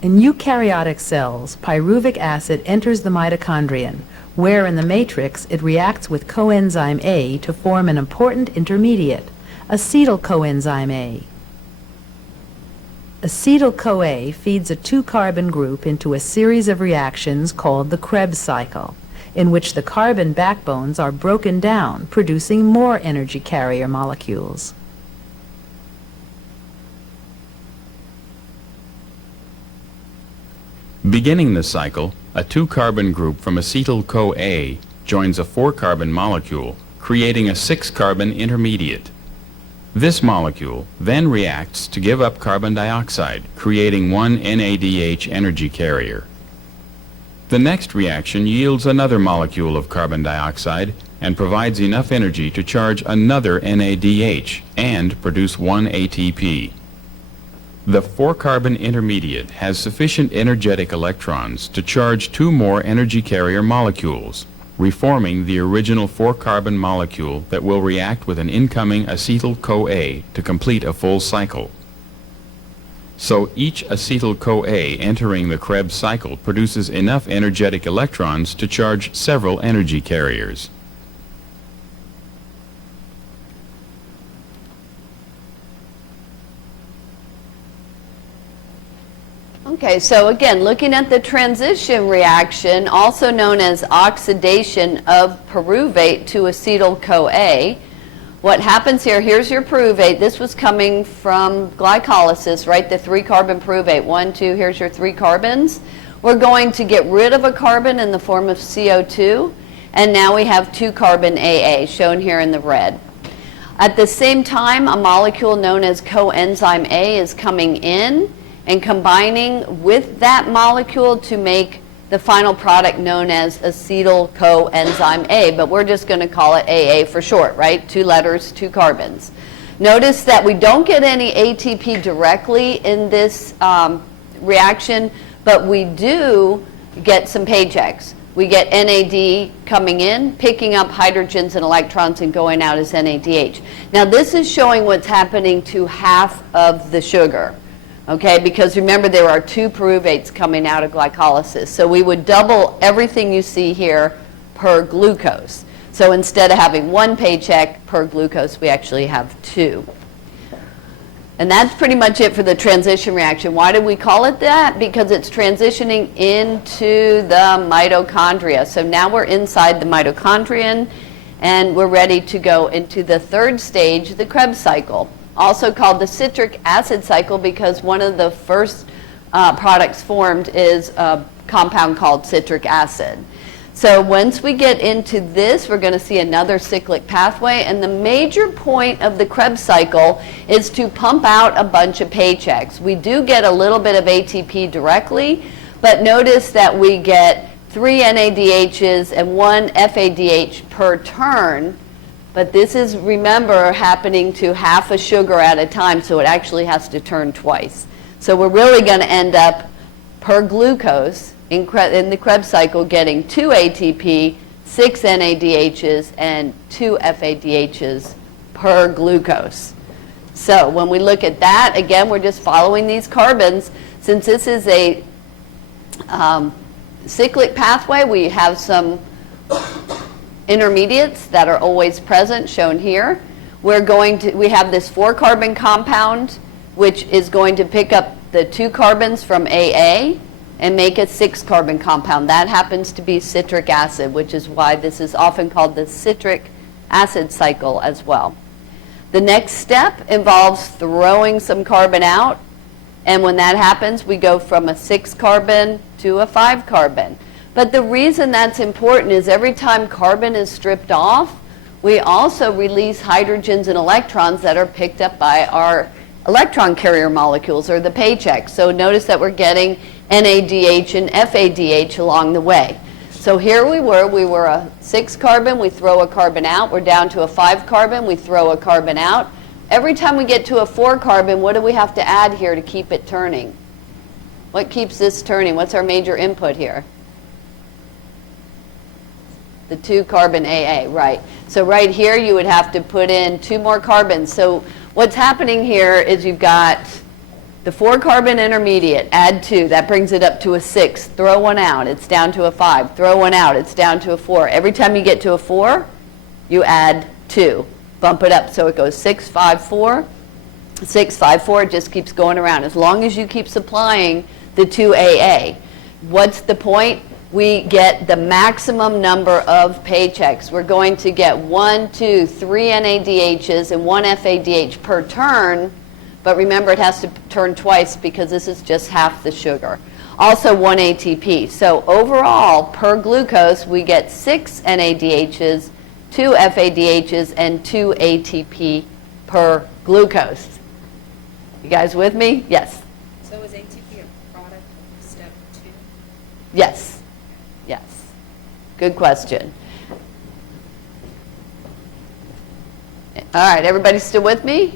In eukaryotic cells, pyruvic acid enters the mitochondrion, where in the matrix it reacts with coenzyme A to form an important intermediate, acetyl coenzyme A. Acetyl-CoA feeds a 2-carbon group into a series of reactions called the Krebs cycle, in which the carbon backbones are broken down, producing more energy carrier molecules. Beginning the cycle, a 2-carbon group from acetyl-CoA joins a 4-carbon molecule, creating a 6-carbon intermediate. This molecule then reacts to give up carbon dioxide, creating 1 NADH energy carrier. The next reaction yields another molecule of carbon dioxide and provides enough energy to charge another NADH and produce 1 ATP. The 4-carbon intermediate has sufficient energetic electrons to charge 2 more energy carrier molecules, reforming the original 4-carbon molecule that will react with an incoming acetyl-CoA to complete a full cycle. So each acetyl-CoA entering the Krebs cycle produces enough energetic electrons to charge several energy carriers. Okay, so again, looking at the transition reaction, also known as oxidation of pyruvate to acetyl-CoA, what happens here, here's your pyruvate. This was coming from glycolysis, right? The 3-carbon pyruvate. 1, 2, here's your 3 carbons. We're going to get rid of a carbon in the form of CO2, and now we have 2-carbon AA, shown here in the red. At the same time, a molecule known as coenzyme A is coming in and combining with that molecule to make the final product known as acetyl coenzyme A, but we're just going to call it AA for short, right? 2 letters, 2 carbons. Notice that we don't get any ATP directly in this reaction, but we do get some paychecks. We get NAD coming in, picking up hydrogens and electrons and going out as NADH. Now this is showing what's happening to half of the sugar. Okay, because remember there are 2 pyruvates coming out of glycolysis. So we would double everything you see here per glucose. So instead of having 1 paycheck per glucose, we actually have 2. And that's pretty much it for the transition reaction. Why did we call it that? Because it's transitioning into the mitochondria. So now we're inside the mitochondrion, and we're ready to go into the third stage, the Krebs cycle, also called the citric acid cycle, because one of the first products formed is a compound called citric acid. So once we get into this, we're going to see another cyclic pathway, and the major point of the Krebs cycle is to pump out a bunch of paychecks. We do get a little bit of ATP directly, but notice that we get 3 NADHs and 1 FADH per turn, but this is, remember, happening to half a sugar at a time, so it actually has to turn twice. So we're really going to end up per glucose in the Krebs cycle getting 2 ATP, 6 NADHs, and 2 FADHs per glucose. So when we look at that, again, we're just following these carbons. Since this is a cyclic pathway, we have some intermediates that are always present, shown here. We have this 4-carbon compound, which is going to pick up the 2 carbons from AA and make a 6-carbon compound. That happens to be citric acid, which is why this is often called the citric acid cycle as well. The next step involves throwing some carbon out, and when that happens, we go from a 6-carbon to a 5-carbon. But the reason that's important is every time carbon is stripped off, we also release hydrogens and electrons that are picked up by our electron carrier molecules, or the paychecks. So notice that we're getting NADH and FADH along the way. So here we were a 6-carbon, we throw a carbon out. We're down to a 5-carbon, we throw a carbon out. Every time we get to a 4-carbon, what do we have to add here to keep it turning? What keeps this turning? What's our major input here? The 2-carbon AA, right. So right here you would have to put in 2 more carbons. So what's happening here is you've got the 4-carbon intermediate, add 2, that brings it up to a 6, throw 1 out, it's down to a 5, throw 1 out, it's down to a 4. Every time you get to a 4, you add 2, bump it up, so it goes 6, 5, 4, 6, 5, 4, it just keeps going around. As long as you keep supplying the 2 AA. What's the point? We get the maximum number of paychecks. We're going to get 1, 2, 3 NADHs and 1 FADH per turn, but remember it has to turn twice because this is just half the sugar. Also 1 ATP. So overall, per glucose, we get 6 NADHs, 2 FADHs, and 2 ATP per glucose. You guys with me? Yes. So is ATP a product of step 2? Yes. Yes. Good question. All right, everybody still with me?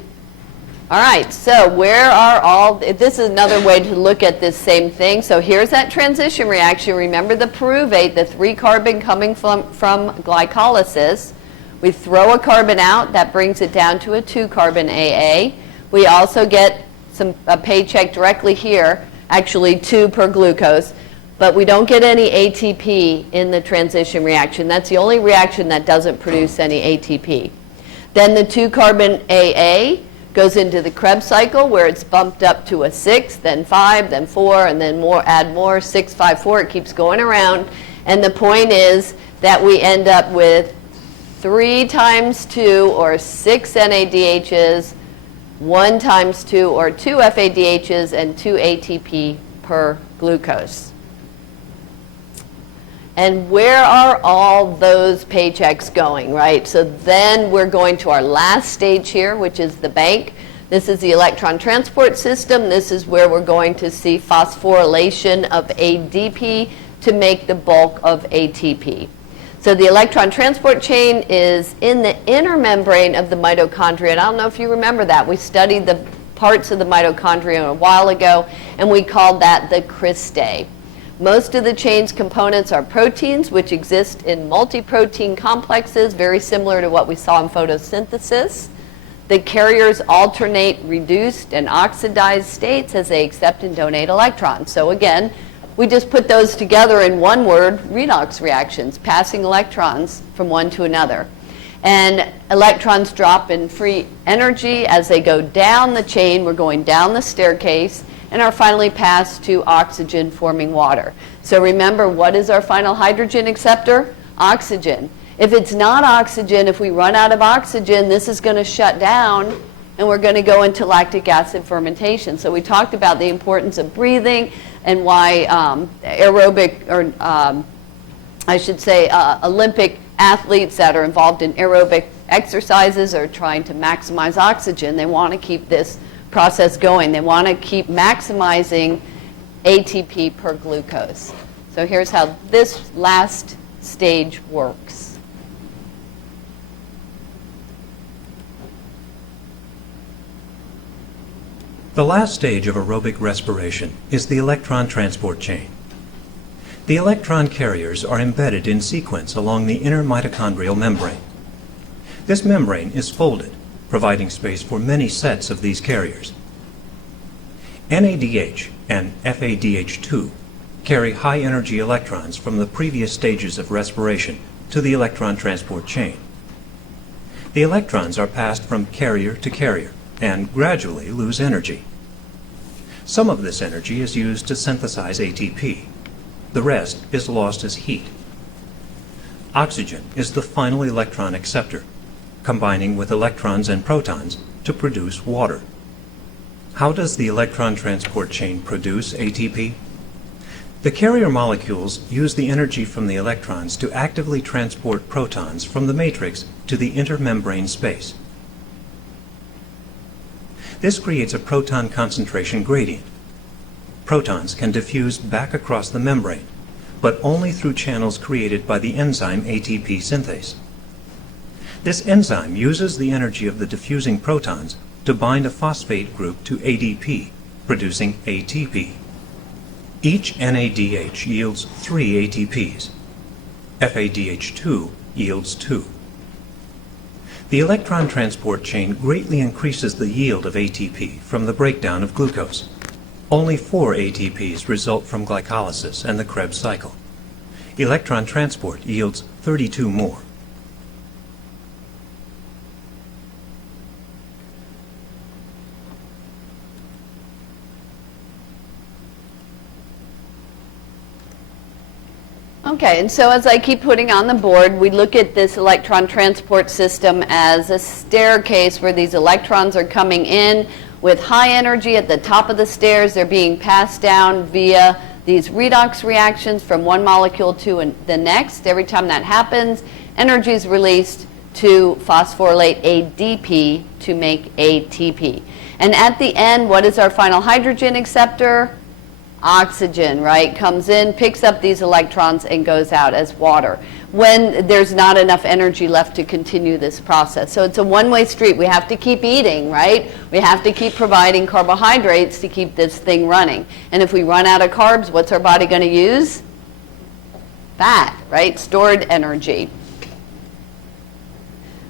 All right, so where are all, this is another way to look at this same thing. So here's that transition reaction. Remember the pyruvate, the 3-carbon coming from glycolysis. We throw a carbon out, that brings it down to a 2-carbon AA. We also get a paycheck directly here, actually 2 per glucose, but we don't get any ATP in the transition reaction. That's the only reaction that doesn't produce any ATP. Then the 2-carbon AA goes into the Krebs cycle where it's bumped up to a 6, then 5, then 4, and then more, add more, 6, 5, 4. It keeps going around. And the point is that we end up with 3 times 2 or 6 NADHs, 1 times 2 or 2 FADHs, and 2 ATP per glucose. And where are all those paychecks going, right? So then we're going to our last stage here, which is the bank. This is the electron transport system. This is where we're going to see phosphorylation of ADP to make the bulk of ATP. So the electron transport chain is in the inner membrane of the mitochondria. And I don't know if you remember that. We studied the parts of the mitochondria a while ago, and we called that the cristae. Most of the chain's components are proteins, which exist in multi-protein complexes, very similar to what we saw in photosynthesis. The carriers alternate reduced and oxidized states as they accept and donate electrons. So again, we just put those together in one word, redox reactions, passing electrons from one to another. And electrons drop in free energy as they go down the chain. We're going down the staircase and are finally passed to oxygen forming water. So remember, what is our final hydrogen acceptor? Oxygen. If it's not oxygen, if we run out of oxygen, this is going to shut down and we're going to go into lactic acid fermentation. So we talked about the importance of breathing and why aerobic, or I should say Olympic athletes that are involved in aerobic exercises are trying to maximize oxygen. They want to keep this process going. They want to keep maximizing ATP per glucose. So here's how this last stage works. The last stage of aerobic respiration is the electron transport chain. The electron carriers are embedded in sequence along the inner mitochondrial membrane. This membrane is folded, providing space for many sets of these carriers. NADH and FADH2 carry high-energy electrons from the previous stages of respiration to the electron transport chain. The electrons are passed from carrier to carrier and gradually lose energy. Some of this energy is used to synthesize ATP. The rest is lost as heat. Oxygen is the final electron acceptor, combining with electrons and protons to produce water. How does the electron transport chain produce ATP? The carrier molecules use the energy from the electrons to actively transport protons from the matrix to the intermembrane space. This creates a proton concentration gradient. Protons can diffuse back across the membrane, but only through channels created by the enzyme ATP synthase. This enzyme uses the energy of the diffusing protons to bind a phosphate group to ADP, producing ATP. Each NADH yields 3 ATPs. FADH2 yields 2. The electron transport chain greatly increases the yield of ATP from the breakdown of glucose. Only 4 ATPs result from glycolysis and the Krebs cycle. Electron transport yields 32 more. Okay, and so as I keep putting on the board, we look at this electron transport system as a staircase where these electrons are coming in with high energy at the top of the stairs. They're being passed down via these redox reactions from one molecule to the next. Every time that happens, energy is released to phosphorylate ADP to make ATP. And at the end, what is our final hydrogen acceptor? Oxygen, right? Comes in, picks up these electrons, and goes out as water when there's not enough energy left to continue this process. So it's a one-way street. We have to keep eating, right? We have to keep providing carbohydrates to keep this thing running. And if we run out of carbs, what's our body going to use? Fat, right? Stored energy.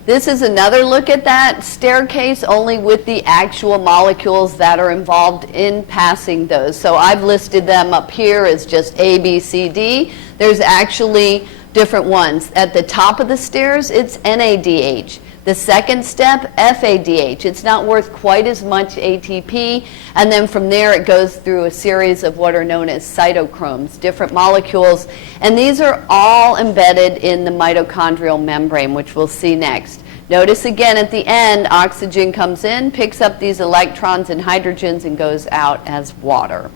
This is another look at that staircase, only with the actual molecules that are involved in passing those. So I've listed them up here as just A, B, C, D. There's actually different ones. At the top of the stairs, it's NADH. The second step, FADH. It's not worth quite as much ATP. And then from there, it goes through a series of what are known as cytochromes, different molecules. And these are all embedded in the mitochondrial membrane, which we'll see next. Notice again at the end, oxygen comes in, picks up these electrons and hydrogens, and goes out as water.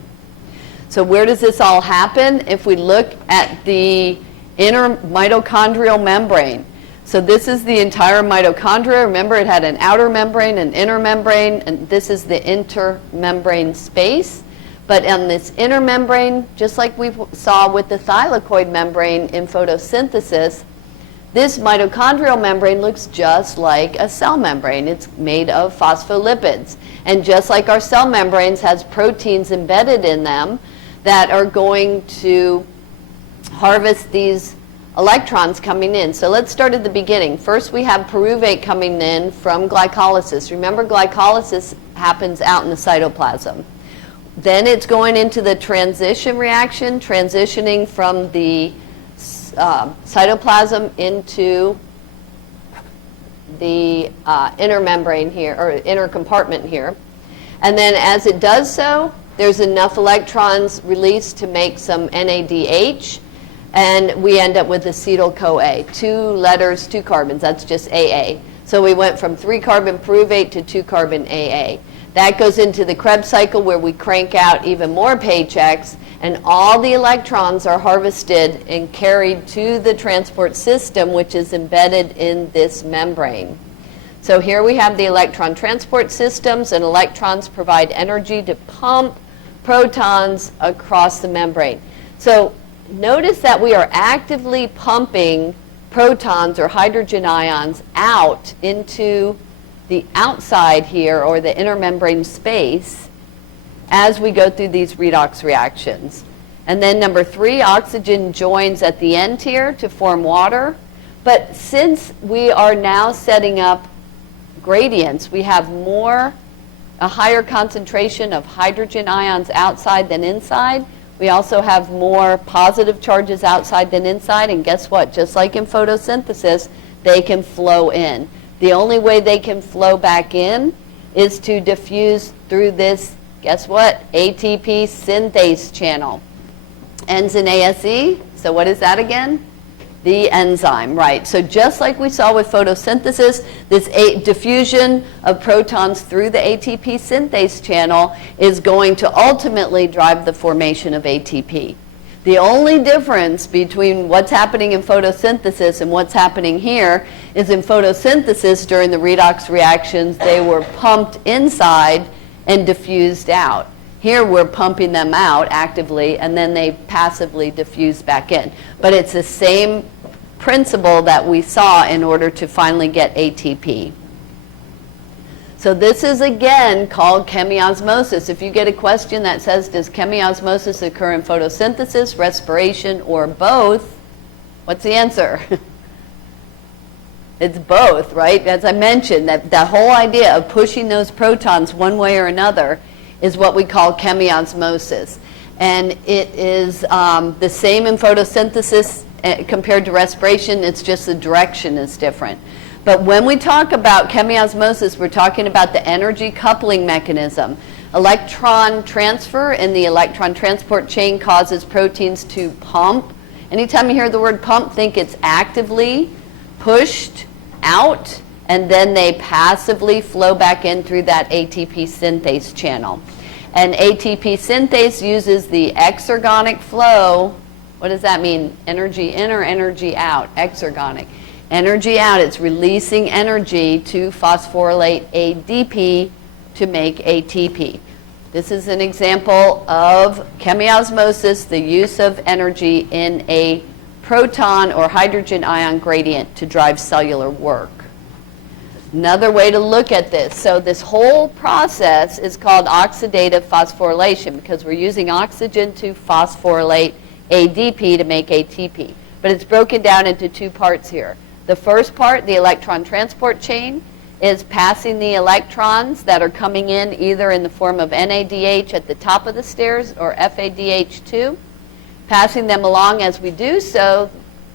So where does this all happen? If we look at the inner mitochondrial membrane. So this is the entire mitochondria. Remember, it had an outer membrane, an inner membrane, and this is the intermembrane space. But on this inner membrane, just like we saw with the thylakoid membrane in photosynthesis, this mitochondrial membrane looks just like a cell membrane. It's made of phospholipids. And just like our cell membranes has proteins embedded in them that are going to harvest these electrons coming in. So let's start at the beginning. First, we have pyruvate coming in from glycolysis. Remember, glycolysis happens out in the cytoplasm. Then it's going into the transition reaction, transitioning from the cytoplasm into the inner membrane here, or inner compartment here. And then as it does so, there's enough electrons released to make some NADH, and we end up with acetyl-CoA. 2 letters, 2 carbons, that's just AA. So we went from 3-carbon pyruvate to 2-carbon AA. That goes into the Krebs cycle where we crank out even more paychecks, and all the electrons are harvested and carried to the transport system, which is embedded in this membrane. So here we have the electron transport systems, and electrons provide energy to pump protons across the membrane. So notice that we are actively pumping protons or hydrogen ions out into the outside here, or the inner membrane space, as we go through these redox reactions. And then number 3, oxygen joins at the end here to form water. But since we are now setting up gradients, we have a higher concentration of hydrogen ions outside than inside. We also have more positive charges outside than inside, and guess what? Just like in photosynthesis, they can flow in. The only way they can flow back in is to diffuse through this, guess what? ATP synthase channel. Ends in ASE, so what is that again? The enzyme, right. So just like we saw with photosynthesis, this diffusion of protons through the ATP synthase channel is going to ultimately drive the formation of ATP. The only difference between what's happening in photosynthesis and what's happening here is in photosynthesis, during the redox reactions, they were pumped inside and diffused out. Here we're pumping them out actively, and then they passively diffuse back in. But it's the same principle that we saw in order to finally get ATP. So this is again called chemiosmosis. If you get a question that says, does chemiosmosis occur in photosynthesis, respiration, or both? What's the answer? It's both, right? As I mentioned, that whole idea of pushing those protons one way or another is what we call chemiosmosis. And it is the same in photosynthesis compared to respiration. It's just the direction is different. But when we talk about chemiosmosis, we're talking about the energy coupling mechanism. Electron transfer in the electron transport chain causes proteins to pump. Anytime you hear the word pump, think it's actively pushed out, and then they passively flow back in through that ATP synthase channel. And ATP synthase uses the exergonic flow. What does that mean? Energy in or energy out? Exergonic. Energy out, it's releasing energy to phosphorylate ADP to make ATP. This is an example of chemiosmosis, the use of energy in a proton or hydrogen ion gradient to drive cellular work. Another way to look at this, so this whole process is called oxidative phosphorylation because we're using oxygen to phosphorylate ADP to make ATP. But it's broken down into 2 parts here. The first part, the electron transport chain, is passing the electrons that are coming in either in the form of NADH at the top of the stairs or FADH2. Passing them along. As we do so,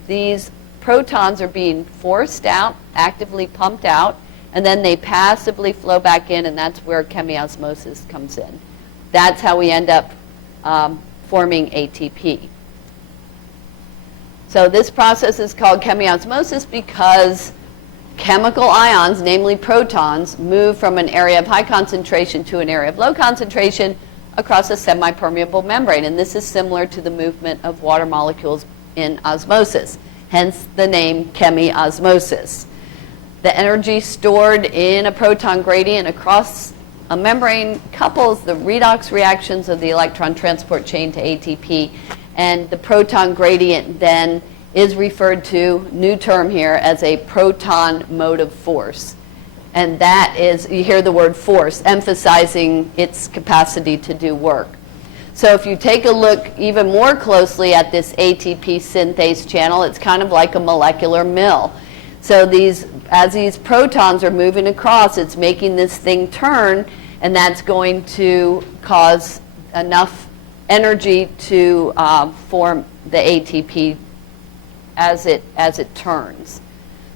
these protons are being forced out, actively pumped out, and then they passively flow back in, and that's where chemiosmosis comes in. That's how we end up forming ATP. So this process is called chemiosmosis because chemical ions, namely protons, move from an area of high concentration to an area of low concentration across a semi-permeable membrane. And this is similar to the movement of water molecules in osmosis, hence the name chemiosmosis. The energy stored in a proton gradient across a membrane couples the redox reactions of the electron transport chain to ATP, and the proton gradient then is referred to, new term here, as a proton motive force. And that is, you hear the word force, emphasizing its capacity to do work. So if you take a look even more closely at this ATP synthase channel, it's kind of like a molecular mill. So as these protons are moving across, it's making this thing turn, and that's going to cause enough energy to form the ATP as it turns.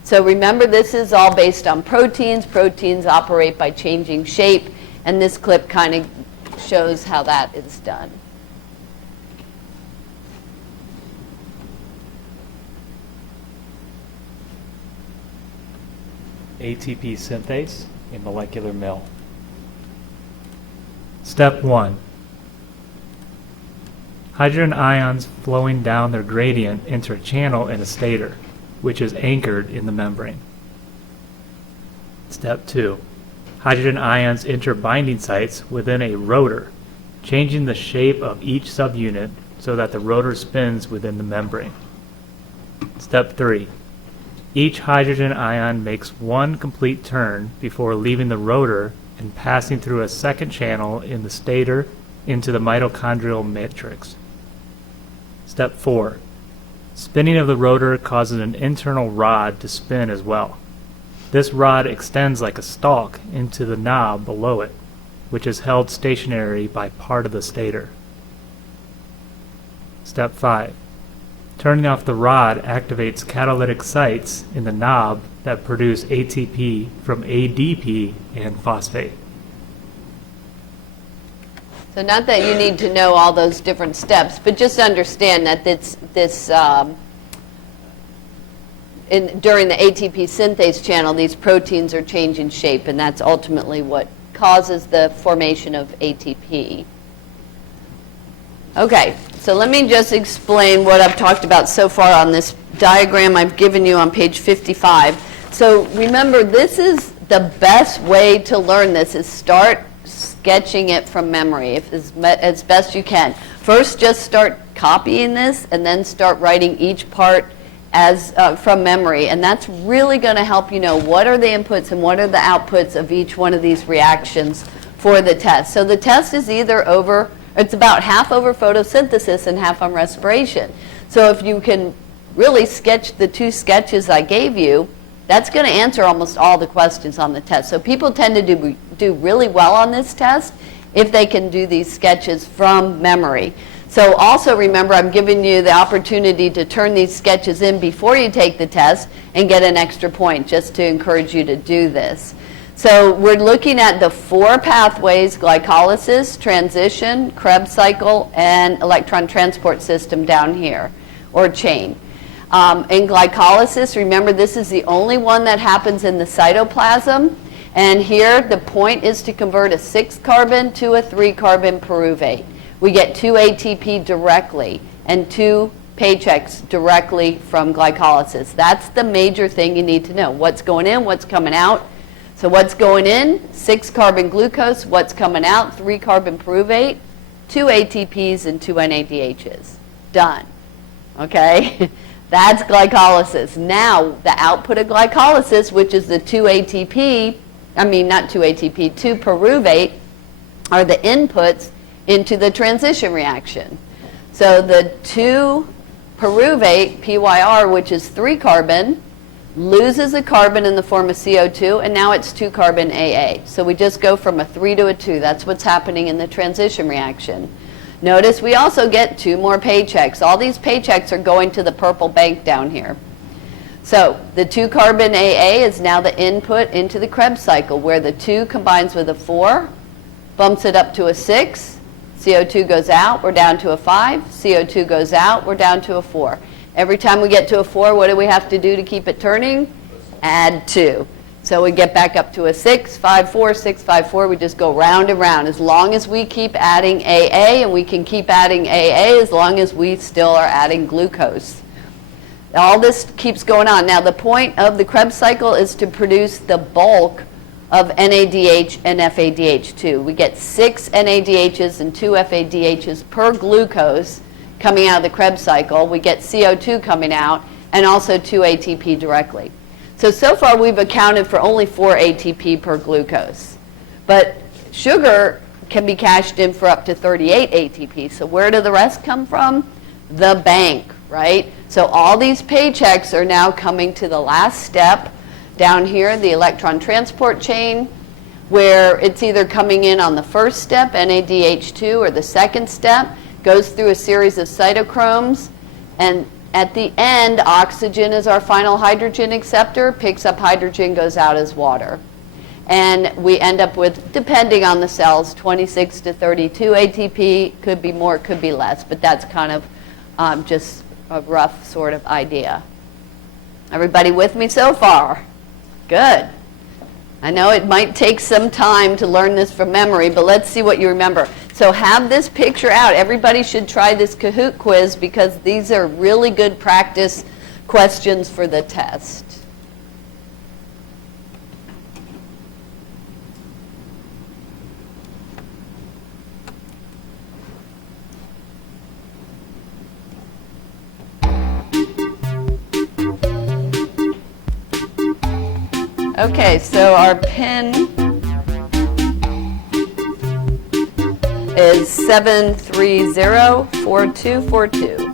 So remember, this is all based on proteins. Proteins operate by changing shape, and this clip kind of shows how that is done. ATP synthase, a molecular mill. Step 1. Hydrogen ions flowing down their gradient enter a channel in a stator, which is anchored in the membrane. Step 2. Hydrogen ions enter binding sites within a rotor, changing the shape of each subunit so that the rotor spins within the membrane. Step 3. Each hydrogen ion makes one complete turn before leaving the rotor and passing through a second channel in the stator into the mitochondrial matrix. Step 4. Spinning of the rotor causes an internal rod to spin as well. This rod extends like a stalk into the knob below it, which is held stationary by part of the stator. Step 5. Turning off the rod activates catalytic sites in the knob that produce ATP from ADP and phosphate. So not that you need to know all those different steps, but just understand that during the ATP synthase channel, these proteins are changing shape, and that's ultimately what causes the formation of ATP. Okay, so let me just explain what I've talked about so far on this diagram I've given you on page 55. So remember, this is the best way to learn this, is start sketching it from memory as best you can. First, just start copying this, and then start writing each part as from memory, and that's really going to help you know what are the inputs and what are the outputs of each one of these reactions for the test. So the test is it's about half over photosynthesis and half on respiration. So if you can really sketch the two sketches I gave you, that's going to answer almost all the questions on the test. So people tend to do really well on this test if they can do these sketches from memory. So also remember, I'm giving you the opportunity to turn these sketches in before you take the test and get an extra point, just to encourage you to do this. So we're looking at the 4 pathways: glycolysis, transition, Krebs cycle, and electron transport system down here, or chain. In glycolysis, remember, this is the only one that happens in the cytoplasm. And here the point is to convert a 6-carbon to a 3-carbon pyruvate. We get 2 ATP directly and 2 paychecks directly from glycolysis. That's the major thing you need to know. What's going in, what's coming out. So what's going in? 6-carbon glucose. What's coming out? 3-carbon pyruvate, 2 ATPs, and 2 NADHs. Done. Okay? That's glycolysis. Now, the output of glycolysis, which is the 2 pyruvate, are the inputs into the transition reaction. So the 2 pyruvate, PYR, which is 3-carbon, loses a carbon in the form of CO2, and now it's 2-carbon AA. So we just go from a 3 to a 2. That's what's happening in the transition reaction. Notice we also get 2 more paychecks. All these paychecks are going to the purple bank down here. So the 2-carbon AA is now the input into the Krebs cycle, where the 2 combines with a 4, bumps it up to a 6, CO2 goes out, we're down to a 5, CO2 goes out, we're down to a 4. Every time we get to a 4, what do we have to do to keep it turning? Add 2. So we get back up to a 6, 5, 4, 6, 5, 4. We just go round and round. As long as we keep adding AA, and we can keep adding AA as long as we still are adding glucose. All this keeps going on. Now, the point of the Krebs cycle is to produce the bulk of NADH and FADH2. We get 6 NADHs and 2 FADHs per glucose coming out of the Krebs cycle. We get CO2 coming out, and also 2 ATP directly. So far we've accounted for only 4 ATP per glucose. But sugar can be cashed in for up to 38 ATP. So where do the rest come from? The bank, right? So all these paychecks are now coming to the last step down here, the electron transport chain, where it's either coming in on the first step, NADH2, or the second step, goes through a series of cytochromes and at the end, oxygen is our final hydrogen acceptor, picks up hydrogen, goes out as water. And we end up with, depending on the cells, 26 to 32 ATP. Could be more, could be less, but that's kind of just a rough sort of idea. Everybody with me so far? Good. I know it might take some time to learn this from memory, but let's see what you remember. So have this picture out. Everybody should try this Kahoot quiz because these are really good practice questions for the test. Okay, so our pin is 7304242.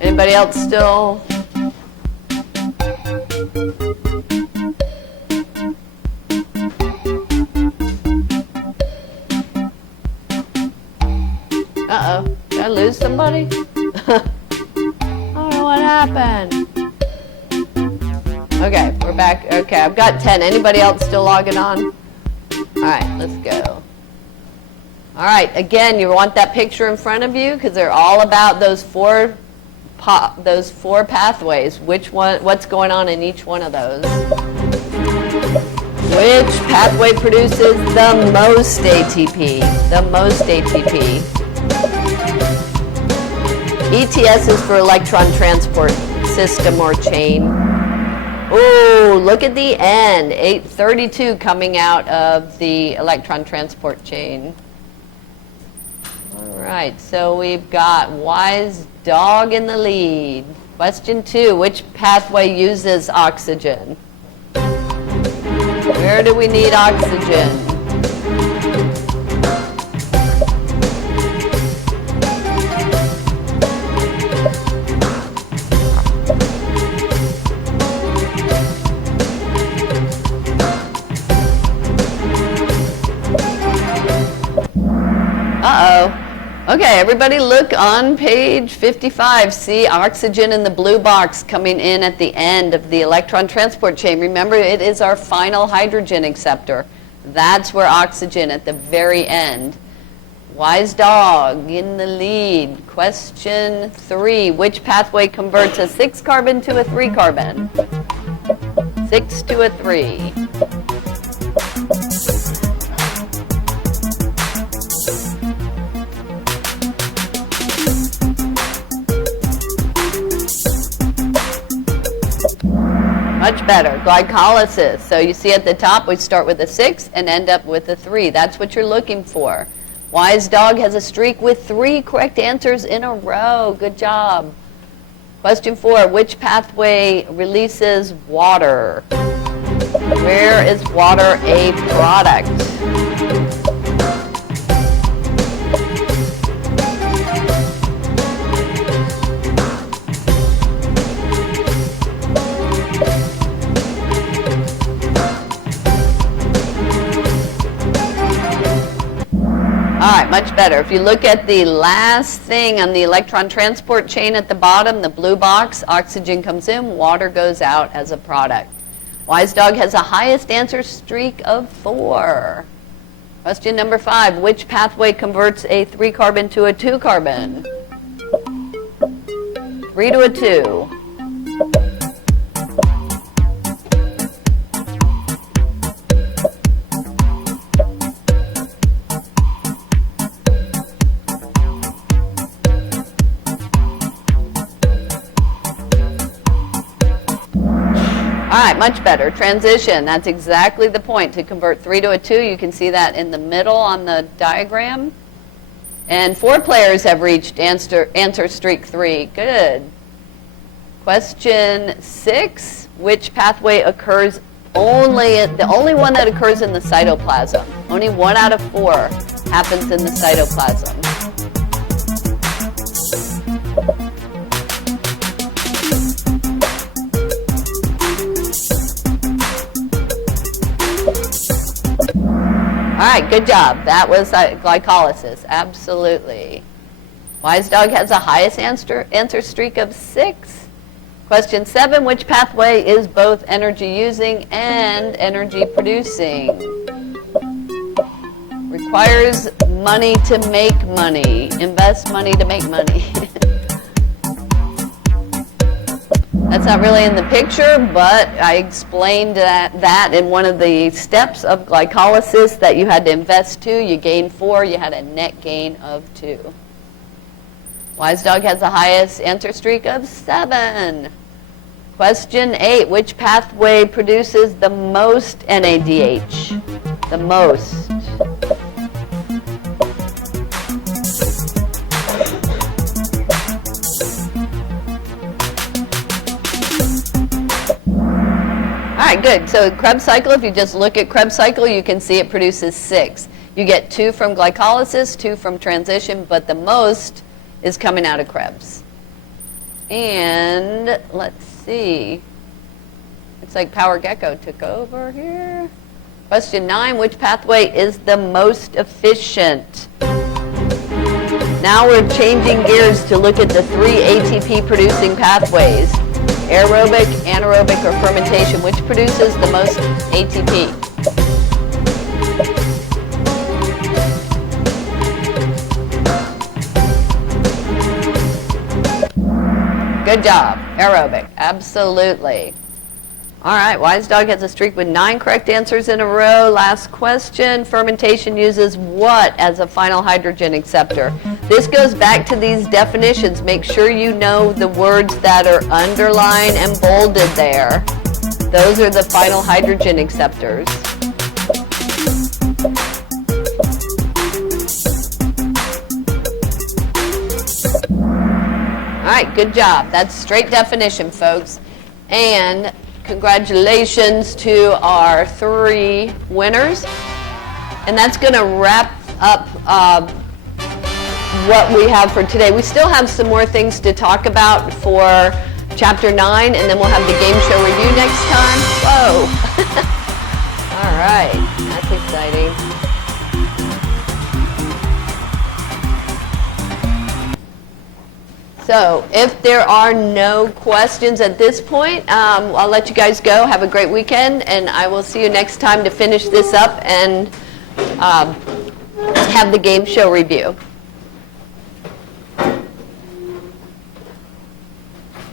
Anybody else still? Uh-oh, did I lose somebody? I don't know what happened. Okay, we're back. Okay, I've got 10. Anybody else still logging on? All right, let's go. All right, again, you want that picture in front of you because they're all about those four pathways. Which one? What's going on in each one of those? Which pathway produces the most ATP? The most ATP. ETS is for electron transport system or chain. Oh, look at the end. 832 coming out of the electron transport chain. All right, so we've got wise dog in the lead. Question 2, which pathway uses oxygen? Where do we need oxygen? Uh-oh. Okay, everybody look on page 55. See oxygen in the blue box coming in at the end of the electron transport chain. Remember, it is our final hydrogen acceptor. That's where oxygen at the very end. Wise dog in the lead. Question 3, which pathway converts a 6 carbon to a 3 carbon? 6 to a 3. Much better. Glycolysis. So you see at the top, we start with a 6 and end up with a 3. That's what you're looking for. Wise dog has a streak with 3 correct answers in a row. Good job. Question 4, which pathway releases water? Where is water a product? All right, much better. If you look at the last thing on the electron transport chain at the bottom, the blue box, oxygen comes in, water goes out as a product. Wise dog has the highest answer streak of 4. Question number 5, which pathway converts a 3 carbon to a 2 carbon? 3 to a 2. All right, much better. Transition, that's exactly the point, to convert 3 to a 2. You can see that in the middle on the diagram. And 4 players have reached answer streak 3. Good. Question 6, which pathway occurs the only one that occurs in the cytoplasm? Only 1 out of 4 happens in the cytoplasm. All right, good job. That was glycolysis, absolutely. Wise Dog has the highest answer streak of 6. Question 7, which pathway is both energy using and energy producing? Requires money to make money. Invest money to make money. That's not really in the picture, but I explained that in one of the steps of glycolysis, that you had to invest 2, you gained 4, you had a net gain of 2. Wise Dog has the highest answer streak of 7. Question 8, which pathway produces the most NADH? The most. All right, good. So Krebs cycle, if you just look at Krebs cycle, you can see it produces 6. You get 2 from glycolysis, 2 from transition, but the most is coming out of Krebs. And let's see. It's like Power Gecko took over here. Question 9, which pathway is the most efficient? Now we're changing gears to look at the 3 ATP producing pathways. Aerobic, anaerobic, or fermentation. Which produces the most ATP? Good job. Aerobic. Absolutely. All right. Wise Dog has a streak with 9 correct answers in a row. Last question. Fermentation uses what as a final hydrogen acceptor? This goes back to these definitions. Make sure you know the words that are underlined and bolded there. Those are the final hydrogen acceptors. All right, good job. That's straight definition, folks. And congratulations to our 3 winners. And that's going to wrap up what we have for today. We still have some more things to talk about for Chapter 9, and then we'll have the game show review next time. Whoa. All right, that's exciting. So if there are no questions at this point, I'll let you guys go. Have a great weekend, and I will see you next time to finish this up and have the game show review.